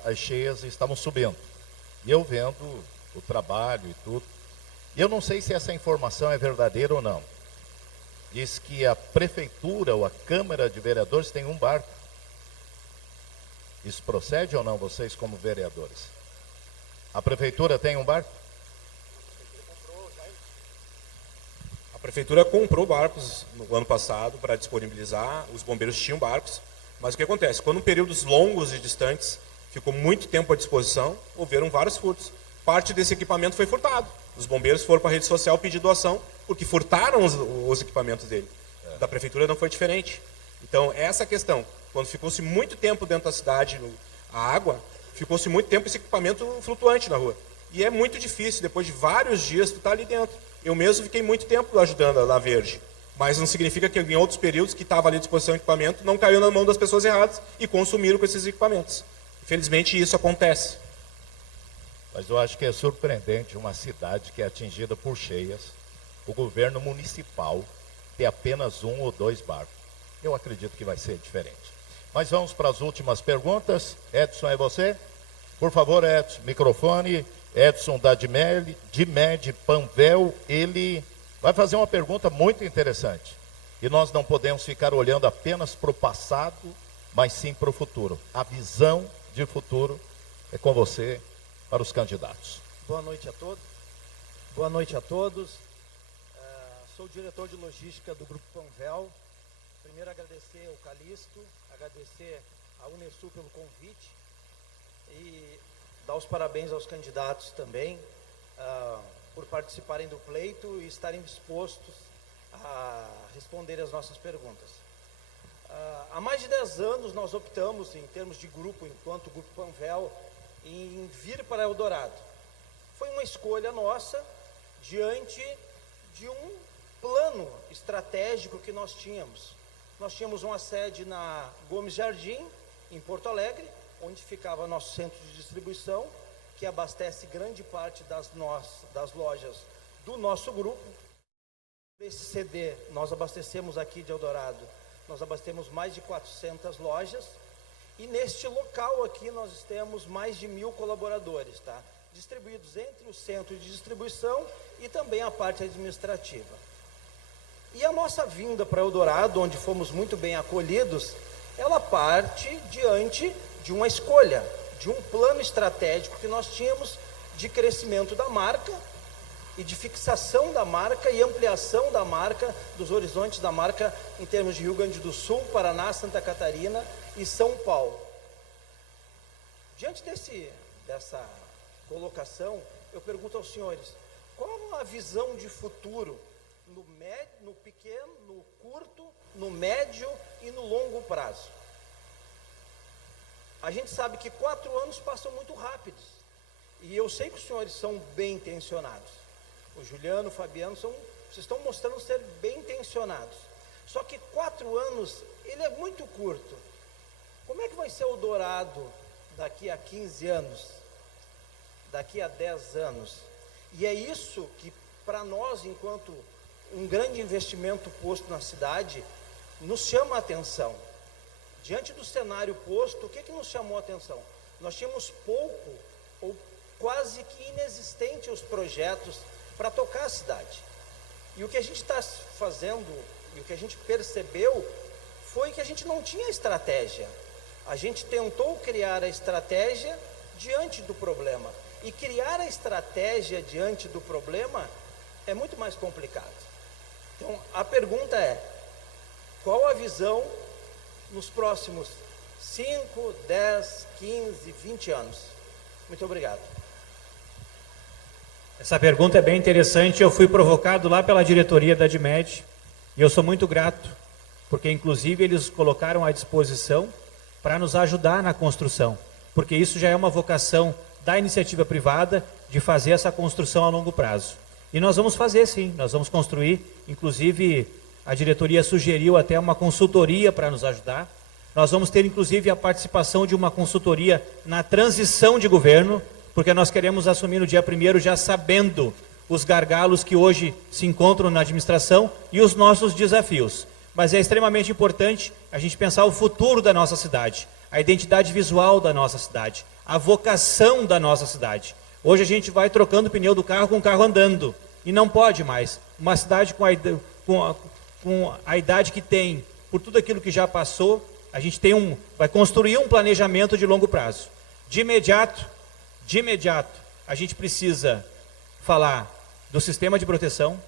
as cheias estavam subindo. E eu vendo o trabalho e tudo. E eu não sei se essa informação é verdadeira ou não. Diz que a prefeitura ou a Câmara de Vereadores tem um barco. Isso procede ou não, vocês como vereadores? A prefeitura tem um barco? A prefeitura comprou barcos no ano passado para disponibilizar, os bombeiros tinham barcos, mas o que acontece? Quando períodos longos e distantes ficou muito tempo à disposição, houveram vários furtos. Parte desse equipamento foi furtado. Os bombeiros foram para a rede social pedir doação, porque furtaram os equipamentos dele. Da prefeitura não foi diferente. Então, essa questão, quando ficou-se muito tempo dentro da cidade, a água, ficou-se muito tempo esse equipamento flutuante na rua. E é muito difícil, depois de vários dias, tu tá ali dentro. Eu mesmo fiquei muito tempo ajudando na Verde, mas não significa que em outros períodos que estava ali à disposição do equipamento, não caiu na mão das pessoas erradas e consumiram com esses equipamentos. Infelizmente, isso acontece. Mas eu acho que é surpreendente uma cidade que é atingida por cheias, o governo municipal ter apenas 1 ou 2 barcos. Eu acredito que vai ser diferente. Mas vamos para as últimas perguntas. Edson, é você? Por favor, Edson, microfone. Edson da Dimed Panvel, ele vai fazer uma pergunta muito interessante. E nós não podemos ficar olhando apenas para o passado, mas sim para o futuro. A visão de futuro é com você, para os candidatos. Boa noite a todos. Boa noite a todos. Sou o diretor de logística do Grupo Panvel. Primeiro agradecer ao Calixto, agradecer à Unesul pelo convite e dar os parabéns aos candidatos também por participarem do pleito e estarem dispostos a responder as nossas perguntas. Há mais de 10 anos nós optamos, em termos de grupo, enquanto Grupo Panvel, em vir para Eldorado. Foi uma escolha nossa diante de um plano estratégico que nós tínhamos. Nós tínhamos uma sede na Gomes Jardim, em Porto Alegre, onde ficava nosso centro de distribuição, que abastece grande parte das lojas do nosso grupo. Nesse CD, nós abastecemos aqui de Eldorado, nós abastecemos mais de 400 lojas, e neste local aqui nós temos mais de 1.000 colaboradores, tá? Distribuídos entre o centro de distribuição e também a parte administrativa. E a nossa vinda para Eldorado, onde fomos muito bem acolhidos, ela parte diante de uma escolha, de um plano estratégico que nós tínhamos de crescimento da marca e de fixação da marca e ampliação da marca, dos horizontes da marca em termos de Rio Grande do Sul, Paraná, Santa Catarina e São Paulo. Diante dessa colocação, eu pergunto aos senhores, qual a visão de futuro no pequeno, no curto, no médio e no longo prazo? A gente sabe que 4 anos passam muito rápidos, e eu sei que os senhores são bem intencionados. O Juliano, o Fabiano, vocês estão mostrando ser bem intencionados. Só que 4 anos, ele é muito curto. Como é que vai ser o Eldorado daqui a 15 anos? Daqui a 10 anos? E é isso que, para nós, enquanto um grande investimento posto na cidade, nos chama a atenção. Diante do cenário posto, o que nos chamou a atenção? Nós tínhamos pouco, ou quase que inexistente, os projetos para tocar a cidade. E o que a gente está fazendo, e o que a gente percebeu, foi que a gente não tinha estratégia. A gente tentou criar a estratégia diante do problema. E criar a estratégia diante do problema é muito mais complicado. Então, a pergunta é, qual a visão nos próximos 5, 10, 15, 20 anos? Muito obrigado. Essa pergunta é bem interessante. Eu fui provocado lá pela diretoria da Dimed e eu sou muito grato, porque inclusive eles colocaram à disposição para nos ajudar na construção, porque isso já é uma vocação da iniciativa privada de fazer essa construção a longo prazo. E nós vamos fazer sim, nós vamos construir, inclusive a diretoria sugeriu até uma consultoria para nos ajudar. Nós vamos ter inclusive a participação de uma consultoria na transição de governo, porque nós queremos assumir no dia 1º já sabendo os gargalos que hoje se encontram na administração e os nossos desafios. Mas é extremamente importante a gente pensar o futuro da nossa cidade, a identidade visual da nossa cidade, a vocação da nossa cidade. Hoje a gente vai trocando o pneu do carro com o carro andando, e não pode mais. Uma cidade com a idade que tem, por tudo aquilo que já passou, a gente vai construir um planejamento de longo prazo. De imediato, a gente precisa falar do sistema de proteção.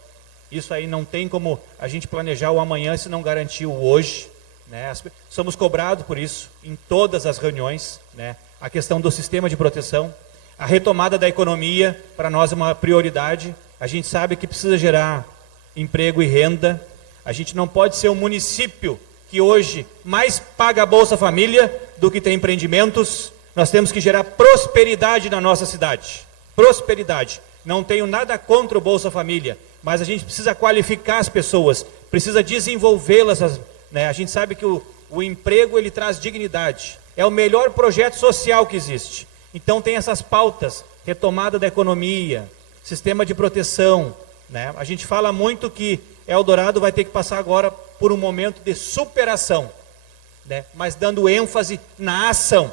Isso aí não tem como a gente planejar o amanhã se não garantir o hoje, né? Somos cobrados por isso em todas as reuniões, né? A questão do sistema de proteção, a retomada da economia, para nós é uma prioridade. A gente sabe que precisa gerar emprego e renda. A gente não pode ser um município que hoje mais paga a Bolsa Família do que tem empreendimentos. Nós temos que gerar prosperidade na nossa cidade. Prosperidade. Não tenho nada contra o Bolsa Família, mas a gente precisa qualificar as pessoas, precisa desenvolvê-las, né? A gente sabe que o emprego ele traz dignidade. É o melhor projeto social que existe. Então tem essas pautas, retomada da economia, sistema de proteção, né? A gente fala muito que Eldorado vai ter que passar agora por um momento de superação, né? Mas dando ênfase na ação.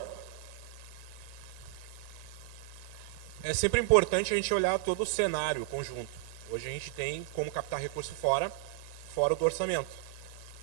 É sempre importante a gente olhar todo o cenário, o conjunto. Hoje a gente tem como captar recurso fora do orçamento.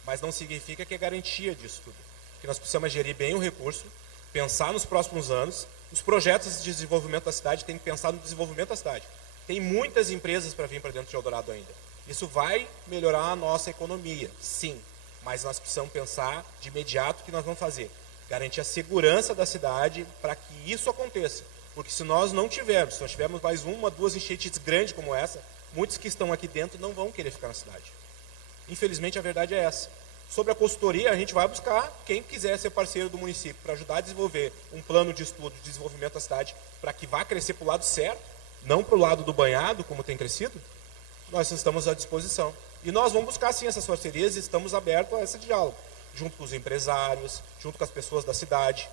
Mas não significa que é garantia disso tudo. Que nós precisamos gerir bem o recurso, pensar nos próximos anos. Os projetos de desenvolvimento da cidade têm que pensar no desenvolvimento da cidade. Tem muitas empresas para vir para dentro de Eldorado ainda. Isso vai melhorar a nossa economia, sim. Mas nós precisamos pensar de imediato o que nós vamos fazer. Garantir a segurança da cidade para que isso aconteça. Porque se nós não tivermos, se nós tivermos mais uma, duas enchentes grandes como essa, muitos que estão aqui dentro não vão querer ficar na cidade. Infelizmente, a verdade é essa. Sobre a consultoria, a gente vai buscar quem quiser ser parceiro do município para ajudar a desenvolver um plano de estudo de desenvolvimento da cidade para que vá crescer para o lado certo, não para o lado do banhado, como tem crescido. Nós estamos à disposição. E nós vamos buscar, sim, essas parcerias e estamos abertos a esse diálogo, junto com os empresários, junto com as pessoas da cidade.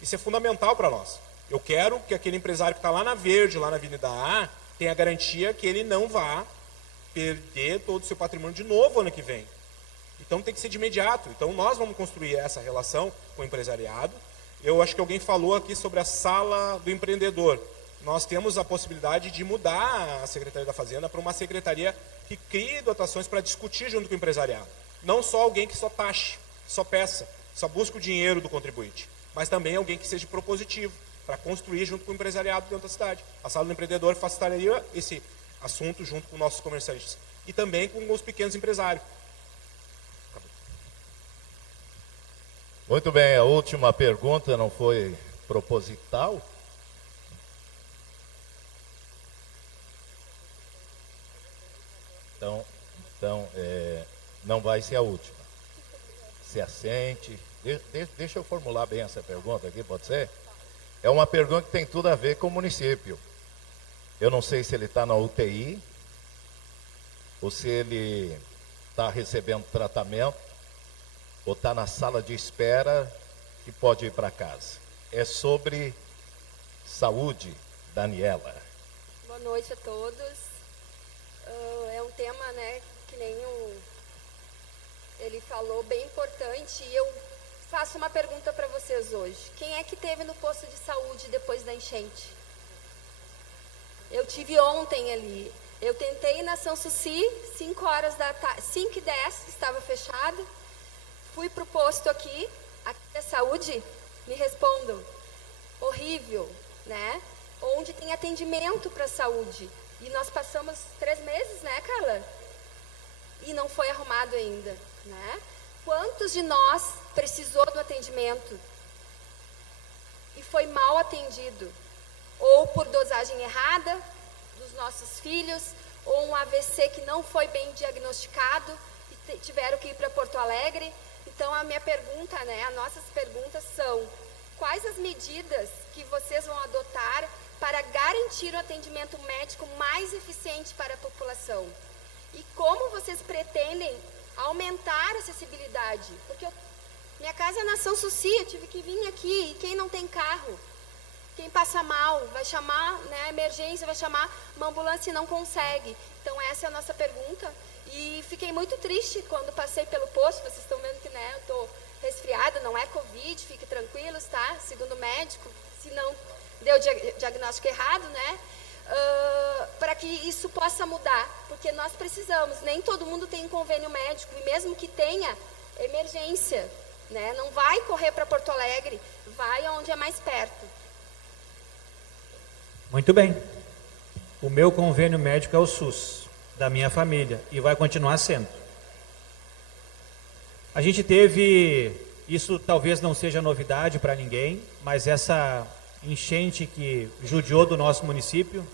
Isso é fundamental para nós. Eu quero que aquele empresário que está lá na Verde, lá na Avenida A, tenha a garantia que ele não vá perder todo o seu patrimônio de novo ano que vem. Então tem que ser de imediato. Então nós vamos construir essa relação com o empresariado. Eu acho que alguém falou aqui sobre a sala do empreendedor. Nós temos a possibilidade de mudar a Secretaria da Fazenda para uma secretaria que crie dotações para discutir junto com o empresariado. Não só alguém que só taxe, só peça, só busca o dinheiro do contribuinte, mas também alguém que seja propositivo para construir junto com o empresariado dentro da cidade. A sala do empreendedor facilitaria esse assunto junto com nossos comerciantes e também com os pequenos empresários. Muito bem, a última pergunta não foi proposital? Então não vai ser a última. Se assente. Deixa eu formular bem essa pergunta aqui, pode ser? É uma pergunta que tem tudo a ver com o município. Eu não sei se ele está na UTI, ou se ele está recebendo tratamento, ou está na sala de espera e pode ir para casa. É sobre saúde, Daniela. Boa noite a todos. É um tema, né, que nem ele falou, bem importante. E eu faço uma pergunta para vocês hoje. Quem é que esteve no posto de saúde depois da enchente? Eu tive ontem ali. Eu tentei ir na São Suci, 5 horas da tarde, 5h10, estava fechado. Fui para o posto aqui da saúde, me respondam, horrível, né? Onde tem atendimento para a saúde. E nós passamos 3 meses, né, Carla? E não foi arrumado ainda, né? Quantos de nós precisou do atendimento e foi mal atendido? Ou por dosagem errada dos nossos filhos, ou um AVC que não foi bem diagnosticado e tiveram que ir para Porto Alegre. Então, a minha pergunta, né, as nossas perguntas são: quais as medidas que vocês vão adotar para garantir um atendimento médico mais eficiente para a população? E como vocês pretendem aumentar a acessibilidade? Porque minha casa é na São Suci, eu tive que vir aqui, e quem não tem carro, quem passa mal, vai chamar, né, emergência, vai chamar uma ambulância e não consegue. Então, essa é a nossa pergunta. E fiquei muito triste quando passei pelo posto. Vocês estão vendo que, né, eu estou resfriada, não é Covid, fiquem tranquilos, tá? Segundo o médico, se não deu diagnóstico errado, né? Para que isso possa mudar, porque nós precisamos, nem todo mundo tem um convênio médico, e mesmo que tenha, emergência, né? Não vai correr para Porto Alegre, vai onde é mais perto. Muito bem. O meu convênio médico é o SUS, da minha família, e vai continuar sendo. A gente teve, isso talvez não seja novidade para ninguém, mas essa enchente que judiou do nosso município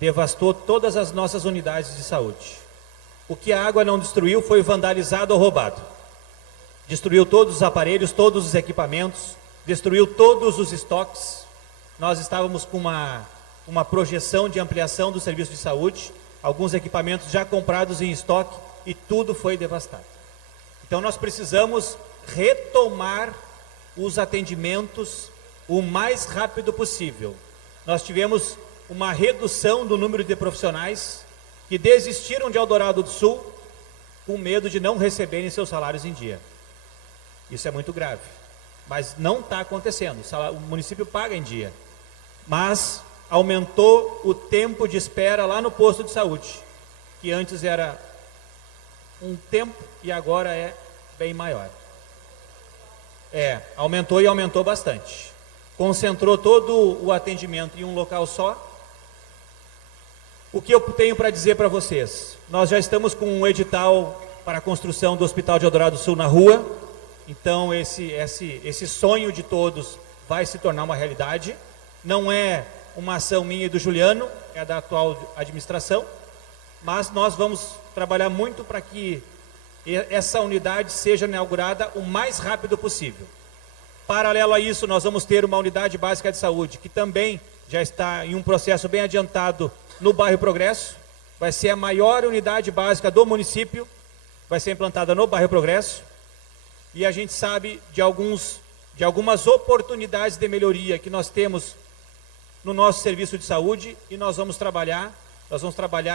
devastou todas as nossas unidades de saúde. O que a água não destruiu foi vandalizado ou roubado. Destruiu todos os aparelhos, todos os equipamentos, destruiu todos os estoques. Nós estávamos com uma projeção de ampliação do serviço de saúde, alguns equipamentos já comprados em estoque, e tudo foi devastado. Então nós precisamos retomar os atendimentos o mais rápido possível. nós tivemos uma redução do número de profissionais que desistiram de Eldorado do Sul com medo de não receberem seus salários em dia. Isso é muito grave, mas não está acontecendo. O município paga em dia, mas aumentou o tempo de espera lá no posto de saúde, que antes era um tempo e agora é bem maior. Aumentou e aumentou bastante. Concentrou todo o atendimento em um local só. O que eu tenho para dizer para vocês? Nós já estamos com um edital para a construção do Hospital de Eldorado do Sul na rua. Então esse sonho de todos vai se tornar uma realidade. Não é uma ação minha e do Juliano, é da atual administração, mas nós vamos trabalhar muito para que essa unidade seja inaugurada o mais rápido possível. Paralelo a isso, nós vamos ter uma unidade básica de saúde, que também já está em um processo bem adiantado no bairro Progresso. Vai ser a maior unidade básica do município, vai ser implantada no bairro Progresso. E a gente sabe de algumas oportunidades de melhoria que nós temos no nosso serviço de saúde, e nós vamos trabalhar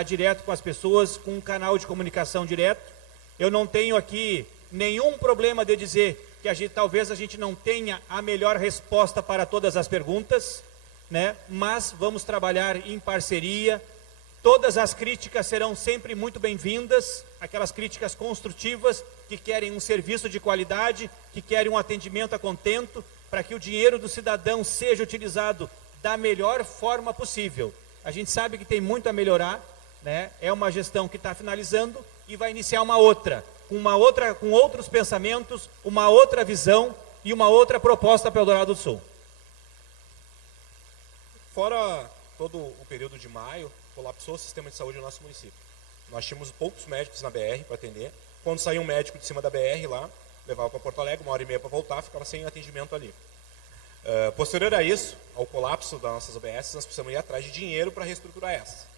direto com as pessoas, com um canal de comunicação direto. Eu não tenho aqui nenhum problema de dizer que talvez a gente não tenha a melhor resposta para todas as perguntas, né? Mas vamos trabalhar em parceria. Todas as críticas serão sempre muito bem-vindas, aquelas críticas construtivas que querem um serviço de qualidade, que querem um atendimento a contento, para que o dinheiro do cidadão seja utilizado da melhor forma possível. A gente sabe que tem muito a melhorar, né? É uma gestão que está finalizando e vai iniciar uma outra, com outros pensamentos, uma outra visão e uma outra proposta para o Eldorado do Sul. Fora todo o período de maio, colapsou o sistema de saúde do nosso município. Nós tínhamos poucos médicos na BR para atender. Quando saía um médico de cima da BR lá, levava para Porto Alegre, 1h30 para voltar, ficava sem atendimento ali. Posterior a isso, ao colapso das nossas OBS, nós precisamos ir atrás de dinheiro para reestruturar essas.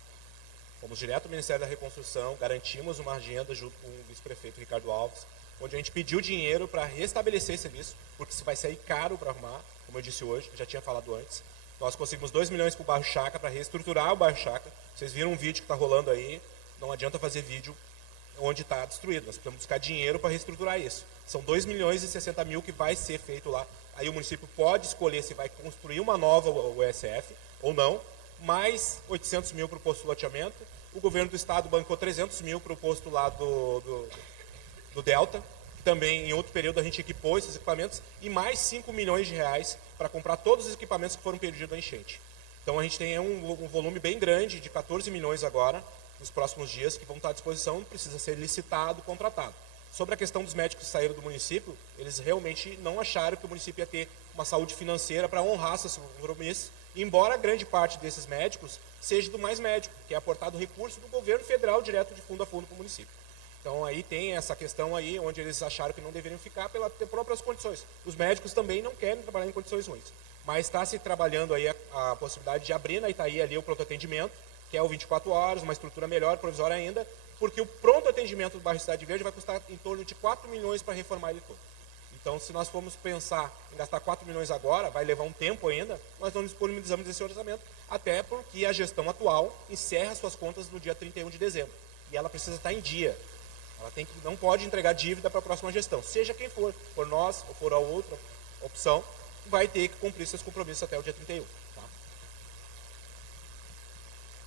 Fomos direto ao Ministério da Reconstrução, garantimos uma agenda junto com o vice-prefeito Ricardo Alves, onde a gente pediu dinheiro para restabelecer esse serviço, porque isso vai sair caro para arrumar, como eu disse hoje, já tinha falado antes. Nós conseguimos 2 milhões para o bairro Chácara, para reestruturar o bairro Chácara. Vocês viram um vídeo que está rolando aí, não adianta fazer vídeo onde está destruído, nós precisamos buscar dinheiro para reestruturar isso. São 2 milhões e 60 mil que vai ser feito lá. Aí o município pode escolher se vai construir uma nova USF ou não, mais 800 mil para o posto de loteamento. O governo do estado bancou 300 mil para o posto lá do Delta, que também em outro período a gente equipou esses equipamentos, e mais 5 milhões de reais para comprar todos os equipamentos que foram perdidos na enchente. Então a gente tem um volume bem grande, de 14 milhões agora, nos próximos dias, que vão estar à disposição, precisa ser licitado, contratado. Sobre a questão dos médicos que saíram do município, eles realmente não acharam que o município ia ter uma saúde financeira para honrar seus compromissos, embora grande parte desses médicos seja do Mais Médico, que é aportado recurso do governo federal direto de fundo a fundo para o município. Então aí tem essa questão aí, onde eles acharam que não deveriam ficar pelas próprias condições. Os médicos também não querem trabalhar em condições ruins, mas está se trabalhando aí a possibilidade de abrir na Itaí ali o pronto atendimento, que é o 24 horas, uma estrutura melhor, provisória ainda, porque o pronto atendimento do bairro Cidade Verde vai custar em torno de 4 milhões para reformar ele todo. Então, se nós formos pensar em gastar 4 milhões agora, vai levar um tempo ainda, nós não disponibilizamos esse orçamento, até porque a gestão atual encerra suas contas no dia 31 de dezembro. E ela precisa estar em dia. Ela não pode entregar dívida para a próxima gestão. Seja quem for nós ou for a outra opção, vai ter que cumprir seus compromissos até o dia 31. Tá?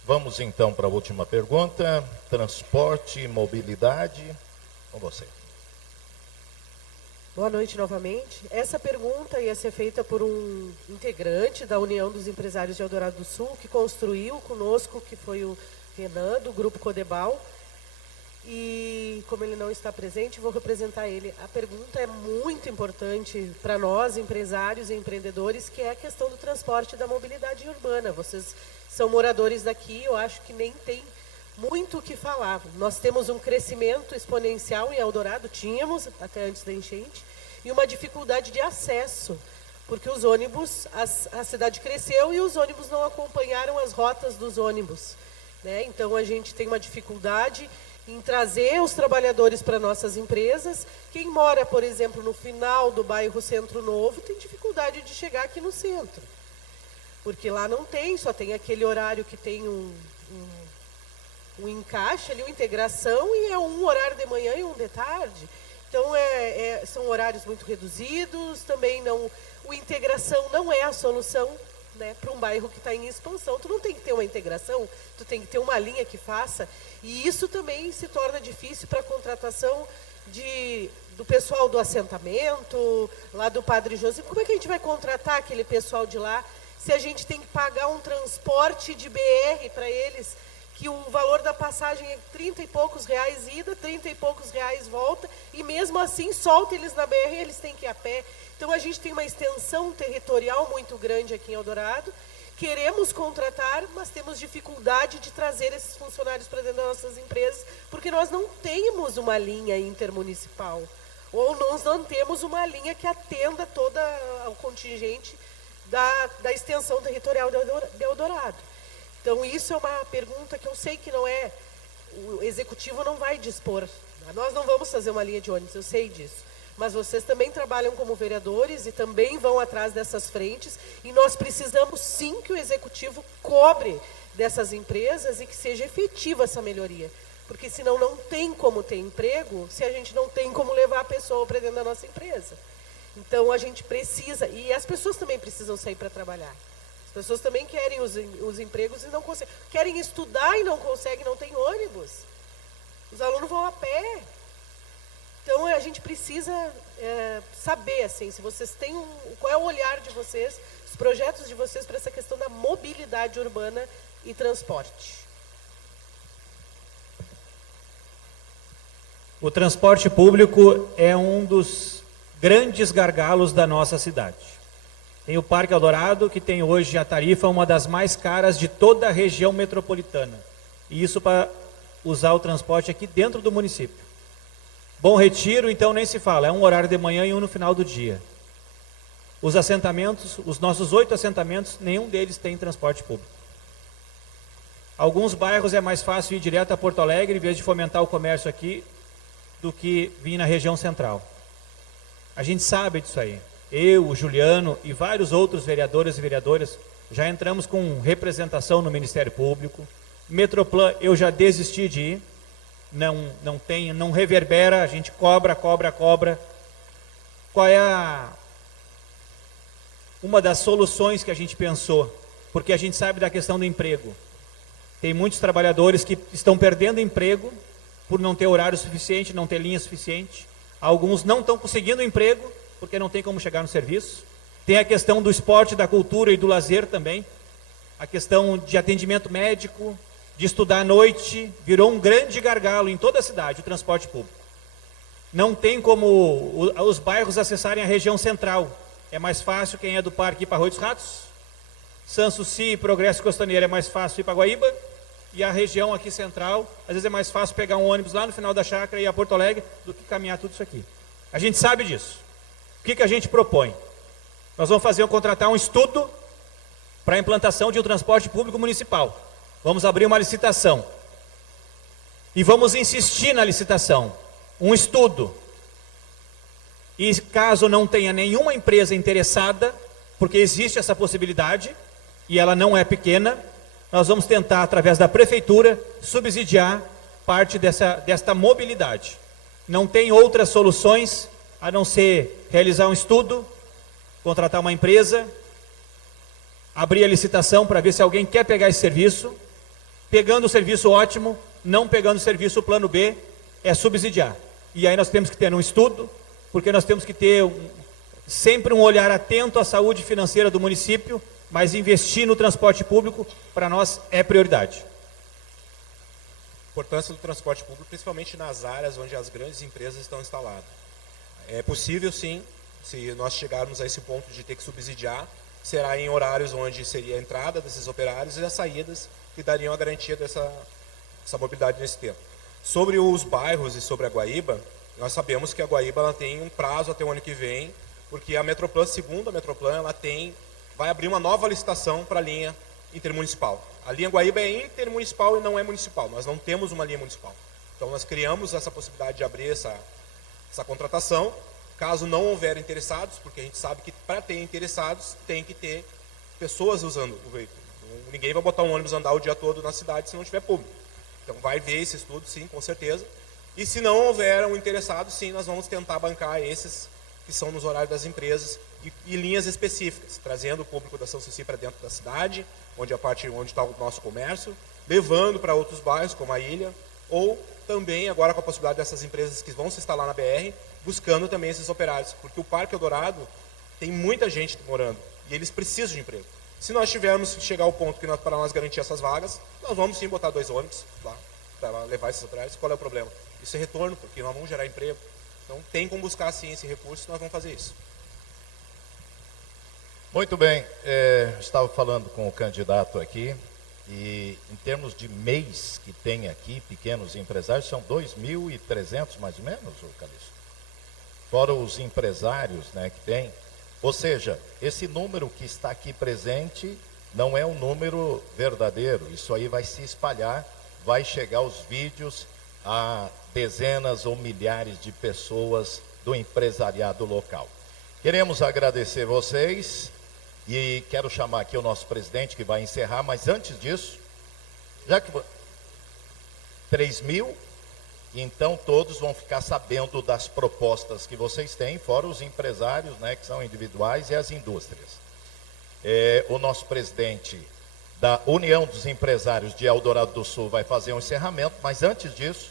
Vamos então para a última pergunta. Transporte e mobilidade. Com você. Boa noite novamente. Essa pergunta ia ser feita por um integrante da União dos Empresários de Eldorado do Sul, que construiu conosco, que foi o Renan, do Grupo Codebal. E como ele não está presente, vou representar ele. A pergunta é muito importante para nós, empresários e empreendedores, que é a questão do transporte e da mobilidade urbana. Vocês são moradores daqui, eu acho que nem tem muito o que falar. Nós temos um crescimento exponencial em Eldorado, tínhamos até antes da enchente, e uma dificuldade de acesso, porque os ônibus, a cidade cresceu e os ônibus não acompanharam as rotas dos ônibus, né? Então a gente tem uma dificuldade em trazer os trabalhadores para nossas empresas. Quem mora, por exemplo, no final do bairro Centro Novo, tem dificuldade de chegar aqui no centro. Porque lá não tem, só tem aquele horário que tem um encaixe ali, uma integração, e é um horário de manhã e um de tarde. Então, são horários muito reduzidos, também não... O integração não é a solução, né, para um bairro que está em expansão. Tu não tem que ter uma integração, tu tem que ter uma linha que faça, e isso também se torna difícil para a contratação do pessoal do assentamento, lá do Padre José. Como é que a gente vai contratar aquele pessoal de lá, se a gente tem que pagar um transporte de BR para eles, que o valor da passagem é 30 e poucos reais ida, 30 e poucos reais volta, e mesmo assim solta eles na BR e eles têm que ir a pé. Então a gente tem uma extensão territorial muito grande aqui em Eldorado, queremos contratar, mas temos dificuldade de trazer esses funcionários para dentro das nossas empresas, porque nós não temos uma linha intermunicipal, ou nós não temos uma linha que atenda todo o contingente da extensão territorial de Eldorado. Então, isso é uma pergunta que eu sei que não é... O executivo não vai dispor. Nós não vamos fazer uma linha de ônibus, eu sei disso. Mas vocês também trabalham como vereadores e também vão atrás dessas frentes. E nós precisamos, sim, que o executivo cobre dessas empresas e que seja efetiva essa melhoria. Porque senão não tem como ter emprego se a gente não tem como levar a pessoa para dentro da nossa empresa. Então, a gente precisa... E as pessoas também precisam sair para trabalhar. As pessoas também querem os empregos e não conseguem. Querem estudar e não conseguem, não tem ônibus. Os alunos vão a pé. Então, a gente precisa saber, assim, se vocês têm qual é o olhar de vocês, os projetos de vocês para essa questão da mobilidade urbana e transporte. O transporte público é um dos grandes gargalos da nossa cidade. Tem o Parque Eldorado, que tem hoje a tarifa uma das mais caras de toda a região metropolitana. E isso para usar o transporte aqui dentro do município. Bom Retiro, então, nem se fala. É um horário de manhã e um no final do dia. Os assentamentos, os nossos 8 assentamentos, nenhum deles tem transporte público. Alguns bairros é mais fácil ir direto a Porto Alegre, em vez de fomentar o comércio aqui, do que vir na região central. A gente sabe disso aí. Eu, o Juliano e vários outros vereadores e vereadoras já entramos com representação no Ministério Público. Metroplan, eu já desisti de ir. Não reverbera, a gente cobra. Qual é uma das soluções que a gente pensou? Porque a gente sabe da questão do emprego. Tem muitos trabalhadores que estão perdendo emprego por não ter horário suficiente, não ter linha suficiente. Alguns não estão conseguindo emprego porque não tem como chegar no serviço. Tem a questão do esporte, da cultura e do lazer também. A questão de atendimento médico, de estudar à noite, virou um grande gargalo em toda a cidade, o transporte público. Não tem como os bairros acessarem a região central. É mais fácil quem é do Parque ir para Arroio dos Ratos. Sanssouci e Progresso Costaneiro é mais fácil ir para Guaíba. E a região aqui central, às vezes é mais fácil pegar um ônibus lá no final da chácara e ir a Porto Alegre do que caminhar tudo isso aqui. A gente sabe disso. O que a gente propõe? Nós vamos contratar um estudo para a implantação de um transporte público municipal. Vamos abrir uma licitação. E vamos insistir na licitação. Um estudo. E caso não tenha nenhuma empresa interessada, porque existe essa possibilidade, e ela não é pequena, nós vamos tentar, através da prefeitura, subsidiar parte desta mobilidade. Não tem outras soluções a não ser realizar um estudo, contratar uma empresa, abrir a licitação para ver se alguém quer pegar esse serviço. Pegando o serviço, ótimo. Não pegando o serviço, o plano B é subsidiar. E aí nós temos que ter um estudo, porque nós temos que ter sempre um olhar atento à saúde financeira do município, mas investir no transporte público, para nós, é prioridade. Importância do transporte público, principalmente nas áreas onde as grandes empresas estão instaladas. É possível, sim, se nós chegarmos a esse ponto de ter que subsidiar, será em horários onde seria a entrada desses operários e as saídas que dariam a garantia dessa mobilidade nesse tempo. Sobre os bairros e sobre a Guaíba, nós sabemos que a Guaíba ela tem um prazo até o ano que vem, porque a Metroplan, segundo a Metroplan, ela vai abrir uma nova licitação para a linha intermunicipal. A linha Guaíba é intermunicipal e não é municipal. Nós não temos uma linha municipal. Então nós criamos essa possibilidade de abrir essa contratação. Caso não houver interessados, porque a gente sabe que para ter interessados tem que ter pessoas usando o veículo. Ninguém vai botar um ônibus andar o dia todo na cidade se não tiver público. Então vai ver esse estudo, sim, com certeza. E se não houver um interessado, sim, nós vamos tentar bancar esses que são nos horários das empresas e linhas específicas, trazendo o público da São Ceci para dentro da cidade, onde está o nosso comércio, levando para outros bairros, como a Ilha, ou também agora com a possibilidade dessas empresas que vão se instalar na BR, buscando também esses operários, porque o Parque Eldorado tem muita gente morando e eles precisam de emprego. Se nós tivermos que chegar ao ponto que para nós garantir essas vagas, nós vamos sim botar 2 ônibus lá para levar esses operários. Qual é o problema? Isso é retorno, porque nós vamos gerar emprego. Então tem como buscar sim esse recurso, nós vamos fazer isso. Muito bem, estava falando com o candidato aqui, e em termos de mês que tem aqui, pequenos empresários, são 2.300 mais ou menos, Calixto? Fora os empresários, né, que tem. Ou seja, esse número que está aqui presente não é um número verdadeiro. Isso aí vai se espalhar, vai chegar os vídeos a dezenas ou milhares de pessoas do empresariado local. Queremos agradecer vocês e quero chamar aqui o nosso presidente que vai encerrar, mas antes disso, já que 3.000, então todos vão ficar sabendo das propostas que vocês têm, fora os empresários, né, que são individuais, e as indústrias. O nosso presidente da União dos Empresários de Eldorado do Sul vai fazer um encerramento, mas antes disso,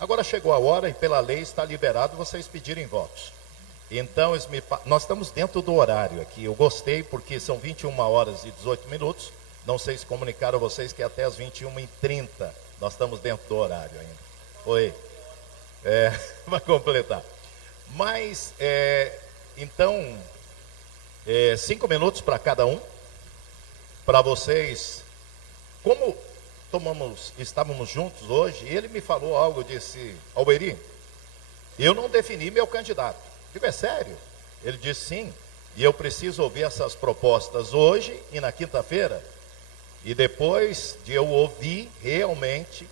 agora chegou a hora e pela lei está liberado vocês pedirem votos. Então, nós estamos dentro do horário aqui, eu gostei porque são 21h18, não sei se comunicaram a vocês que até as 21h30 nós estamos dentro do horário ainda. Oi, vai completar. Mas, então, 5 minutos para cada um, para vocês, como estávamos juntos hoje, e ele me falou algo, disse, Albeiri, eu não defini meu candidato. Eu digo, é sério? Ele disse sim, e eu preciso ouvir essas propostas hoje e na quinta-feira, e depois de eu ouvir realmente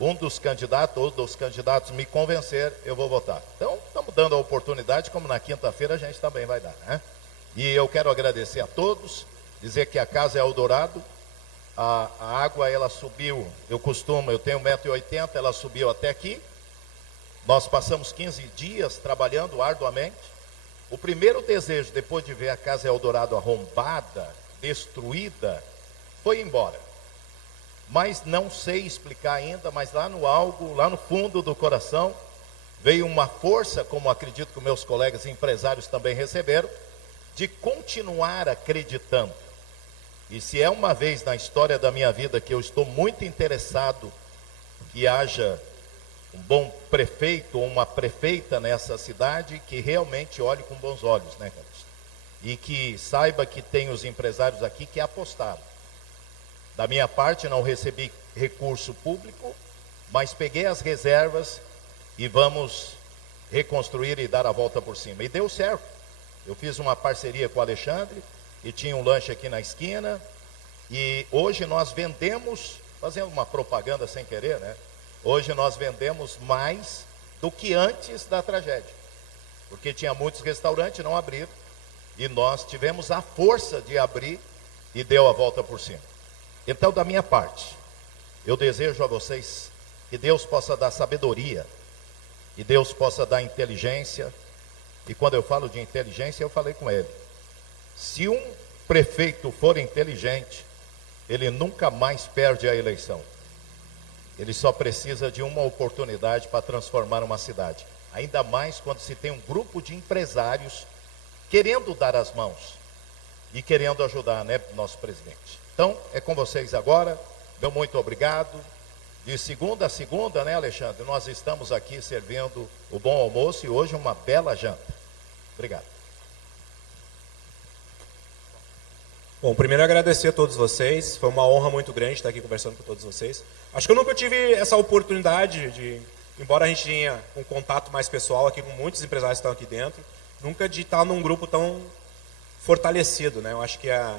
um dos candidatos ou dos candidatos me convencer, eu vou votar. Então, estamos dando a oportunidade, como na quinta-feira a gente também vai dar, né? E eu quero agradecer a todos, dizer que a casa é Eldorado, a água ela subiu, eu tenho 1,80 m, ela subiu até aqui, nós passamos 15 dias trabalhando arduamente. O primeiro desejo, depois de ver a casa Eldorado arrombada, destruída, foi ir embora. Mas não sei explicar ainda, mas lá no fundo do coração, veio uma força, como acredito que meus colegas empresários também receberam, de continuar acreditando. E se é uma vez na história da minha vida que eu estou muito interessado que haja um bom prefeito ou uma prefeita nessa cidade, que realmente olhe com bons olhos, né, Carlos? E que saiba que tem os empresários aqui que apostaram. Da minha parte, não recebi recurso público, mas peguei as reservas e vamos reconstruir e dar a volta por cima. E deu certo. Eu fiz uma parceria com o Alexandre e tinha um lanche aqui na esquina. E hoje nós vendemos, fazendo uma propaganda sem querer, né? Hoje nós vendemos mais do que antes da tragédia. Porque tinha muitos restaurantes, não abriram. E nós tivemos a força de abrir e deu a volta por cima. Então, da minha parte, eu desejo a vocês que Deus possa dar sabedoria, que Deus possa dar inteligência. E quando eu falo de inteligência, eu falei com ele. Se um prefeito for inteligente, ele nunca mais perde a eleição. Ele só precisa de uma oportunidade para transformar uma cidade. Ainda mais quando se tem um grupo de empresários querendo dar as mãos e querendo ajudar, né, nosso presidente. Então, é com vocês agora. Meu muito obrigado. De segunda a segunda, né, Alexandre? Nós estamos aqui servindo o bom almoço e hoje uma bela janta. Obrigado. Bom, primeiro agradecer a todos vocês. Foi uma honra muito grande estar aqui conversando com todos vocês. Acho que eu nunca tive essa oportunidade de, embora a gente tenha um contato mais pessoal aqui com muitos empresários que estão aqui dentro, nunca de estar num grupo tão fortalecido, né? Eu acho que a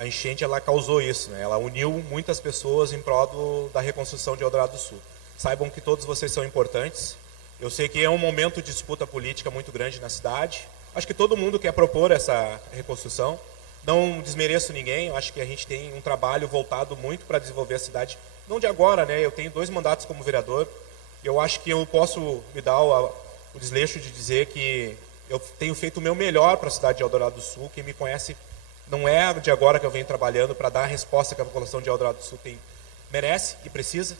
enchente ela causou isso, né? Ela uniu muitas pessoas em prol da reconstrução de Eldorado do Sul. Saibam que todos vocês são importantes. Eu sei que é um momento de disputa política muito grande na cidade. Acho que todo mundo quer propor essa reconstrução. Não desmereço ninguém, eu acho que a gente tem um trabalho voltado muito para desenvolver a cidade, não de agora, né? Eu tenho 2 mandatos como vereador, e eu acho que eu posso me dar o desleixo de dizer que eu tenho feito o meu melhor para a cidade de Eldorado do Sul. Quem me conhece, não é de agora que eu venho trabalhando para dar a resposta que a população de Eldorado do Sul merece e precisa.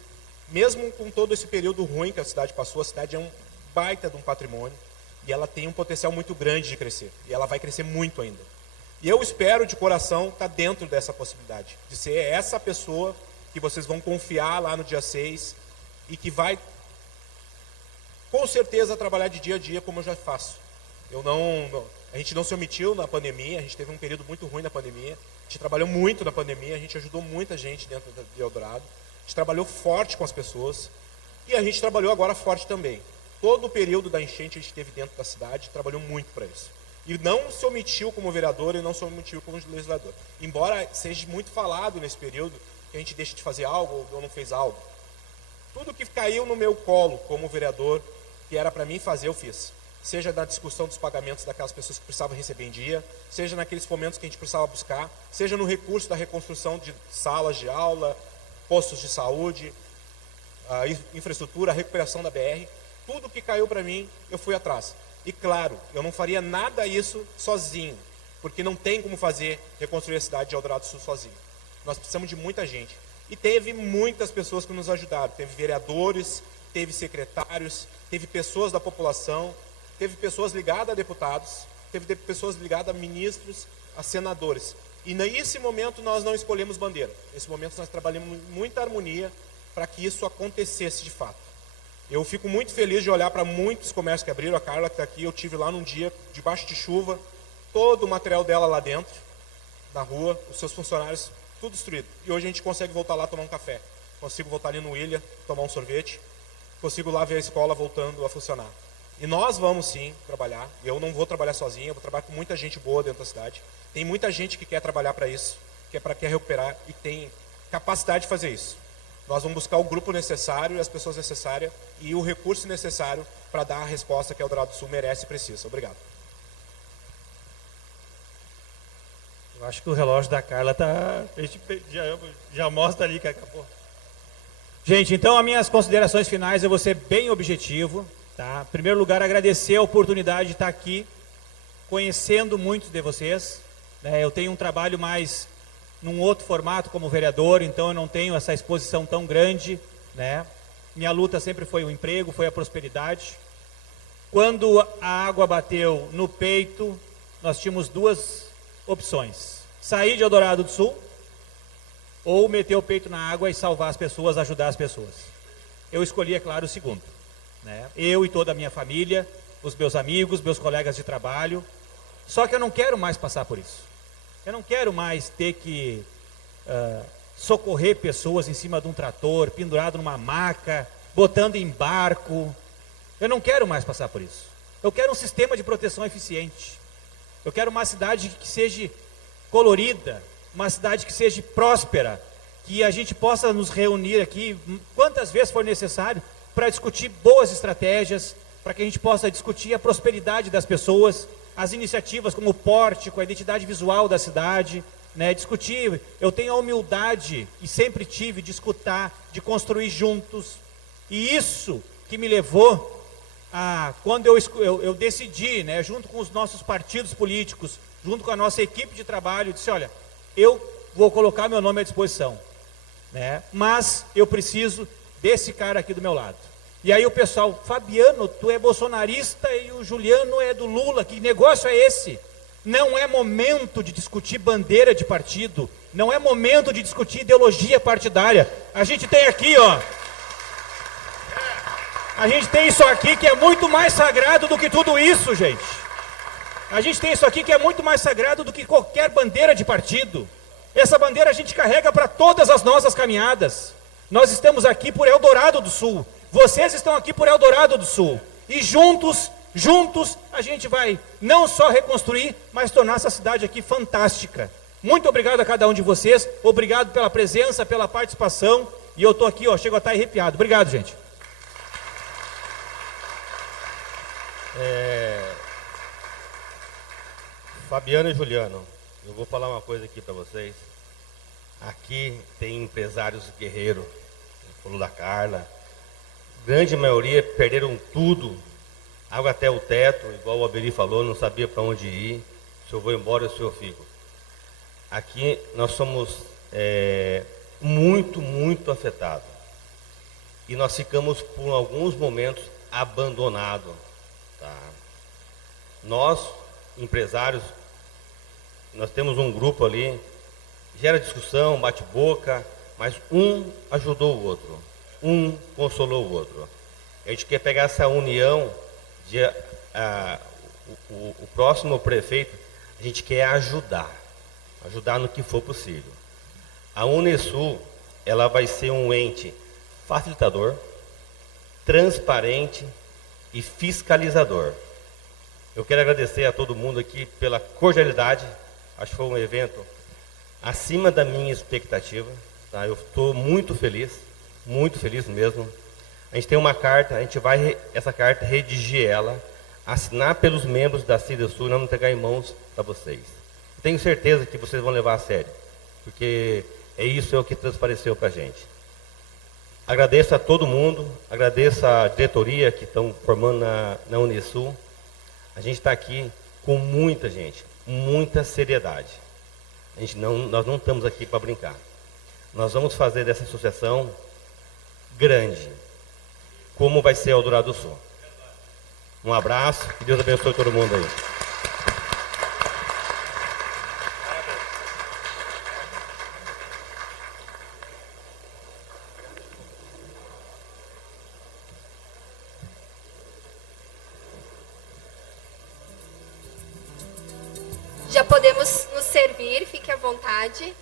Mesmo com todo esse período ruim que a cidade passou, a cidade é um baita de um patrimônio e ela tem um potencial muito grande de crescer, e ela vai crescer muito ainda. E eu espero de coração estar dentro dessa possibilidade, de ser essa pessoa que vocês vão confiar lá no dia 6 e que vai, com certeza, trabalhar de dia a dia como eu já faço. A gente não se omitiu na pandemia, a gente teve um período muito ruim na pandemia, a gente trabalhou muito na pandemia, a gente ajudou muita gente dentro de Eldorado, a gente trabalhou forte com as pessoas e a gente trabalhou agora forte também. Todo o período da enchente a gente teve dentro da cidade, trabalhou muito para isso. E não se omitiu como vereador e não se omitiu como legislador. Embora seja muito falado nesse período que a gente deixa de fazer algo ou não fez algo. Tudo que caiu no meu colo como vereador, que era para mim fazer, eu fiz. Seja na discussão dos pagamentos daquelas pessoas que precisavam receber em dia, seja naqueles momentos que a gente precisava buscar, seja no recurso da reconstrução de salas de aula, postos de saúde, a infraestrutura, a recuperação da BR. Tudo que caiu para mim, eu fui atrás. E claro, eu não faria nada isso sozinho, porque não tem como reconstruir a cidade de Eldorado do Sul sozinho. Nós precisamos de muita gente. E teve muitas pessoas que nos ajudaram. Teve vereadores, teve secretários, teve pessoas da população, teve pessoas ligadas a deputados, teve pessoas ligadas a ministros, a senadores. E nesse momento nós não escolhemos bandeira. Nesse momento nós trabalhamos em muita harmonia para que isso acontecesse de fato. Eu fico muito feliz de olhar para muitos comércios que abriram. A Carla que está aqui, eu tive lá num dia, debaixo de chuva, todo o material dela lá dentro, na rua, os seus funcionários, tudo destruído. E hoje a gente consegue voltar lá tomar um café. Consigo voltar ali no Ilha, tomar um sorvete. Consigo lá ver a escola voltando a funcionar. E nós vamos sim trabalhar. Eu não vou trabalhar sozinho, eu vou trabalhar com muita gente boa dentro da cidade. Tem muita gente que quer trabalhar para isso, quer recuperar e tem capacidade de fazer isso. Nós vamos buscar o grupo necessário, as pessoas necessárias e o recurso necessário para dar a resposta que Eldorado do Sul merece e precisa. Obrigado. Eu acho que o relógio da Carla já mostra ali que acabou. Gente, então as minhas considerações finais eu vou ser bem objetivo. Tá? Em primeiro lugar, agradecer a oportunidade de estar aqui, conhecendo muitos de vocês. Eu tenho um trabalho mais num outro formato como vereador, então eu não tenho essa exposição tão grande, né? Minha luta sempre foi o emprego, foi a prosperidade. Quando a água bateu no peito, nós tínhamos 2 opções: sair de Eldorado do Sul ou meter o peito na água e salvar as pessoas, ajudar as pessoas. Eu escolhi, é claro, o segundo, né? Eu e toda a minha família, os meus amigos, meus colegas de trabalho. Só que eu não quero mais passar por isso. Eu não quero mais ter que socorrer pessoas em cima de um trator, pendurado numa maca, botando em barco. Eu não quero mais passar por isso. Eu quero um sistema de proteção eficiente. Eu quero uma cidade que seja colorida, uma cidade que seja próspera, que a gente possa nos reunir aqui quantas vezes for necessário para discutir boas estratégias, para que a gente possa discutir a prosperidade das pessoas, as iniciativas como o pórtico, a identidade visual da cidade, né? Discutir. Eu tenho a humildade, e sempre tive, de escutar, de construir juntos. E isso que me levou a, quando eu decidi, né, junto com os nossos partidos políticos, junto com a nossa equipe de trabalho, disse: olha, eu vou colocar meu nome à disposição, né? Mas eu preciso desse cara aqui do meu lado. E aí o pessoal: Fabiano, tu é bolsonarista e o Juliano é do Lula, que negócio é esse? Não é momento de discutir bandeira de partido, não é momento de discutir ideologia partidária. A gente tem aqui, ó, a gente tem isso aqui que é muito mais sagrado do que tudo isso, gente. A gente tem isso aqui que é muito mais sagrado do que qualquer bandeira de partido. Essa bandeira a gente carrega para todas as nossas caminhadas. Nós estamos aqui por Eldorado do Sul. Vocês estão aqui por Eldorado do Sul. E juntos, a gente vai não só reconstruir, mas tornar essa cidade aqui fantástica. Muito obrigado a cada um de vocês. Obrigado pela presença, pela participação. E eu estou aqui, ó, chego a estar arrepiado. Obrigado, gente. Fabiano e Juliano, eu vou falar uma coisa aqui para vocês. Aqui tem empresários guerreiros, falou da Carla. Grande maioria perderam tudo, água até o teto, igual o Abeli falou, não sabia para onde ir. Se eu vou embora ou se eu fico. Aqui nós somos muito afetados. E nós ficamos por alguns momentos abandonados. Tá? Nós, empresários, nós temos um grupo ali, gera discussão, bate-boca, mas um ajudou o outro, um consolou o outro. A gente quer pegar essa união, o próximo prefeito, a gente quer ajudar no que for possível. A Unesul, ela vai ser um ente facilitador, transparente e fiscalizador. Eu quero agradecer a todo mundo aqui pela cordialidade. Acho que foi um evento acima da minha expectativa. Tá? Eu estou muito feliz mesmo. A gente tem uma carta, a gente vai, essa carta, redigir ela, assinar pelos membros da CIDESUL e não entregar em mãos para vocês. Tenho certeza que vocês vão levar a sério, porque isso é o que transpareceu para a gente. Agradeço a todo mundo, agradeço a diretoria que estão formando na Unesul. A gente está aqui com muita gente, muita seriedade. Nós não estamos aqui para brincar. Nós vamos fazer dessa associação grande, como vai ser a Eldorado do Sul. Um abraço, que Deus abençoe todo mundo aí. Já podemos nos servir, fique à vontade.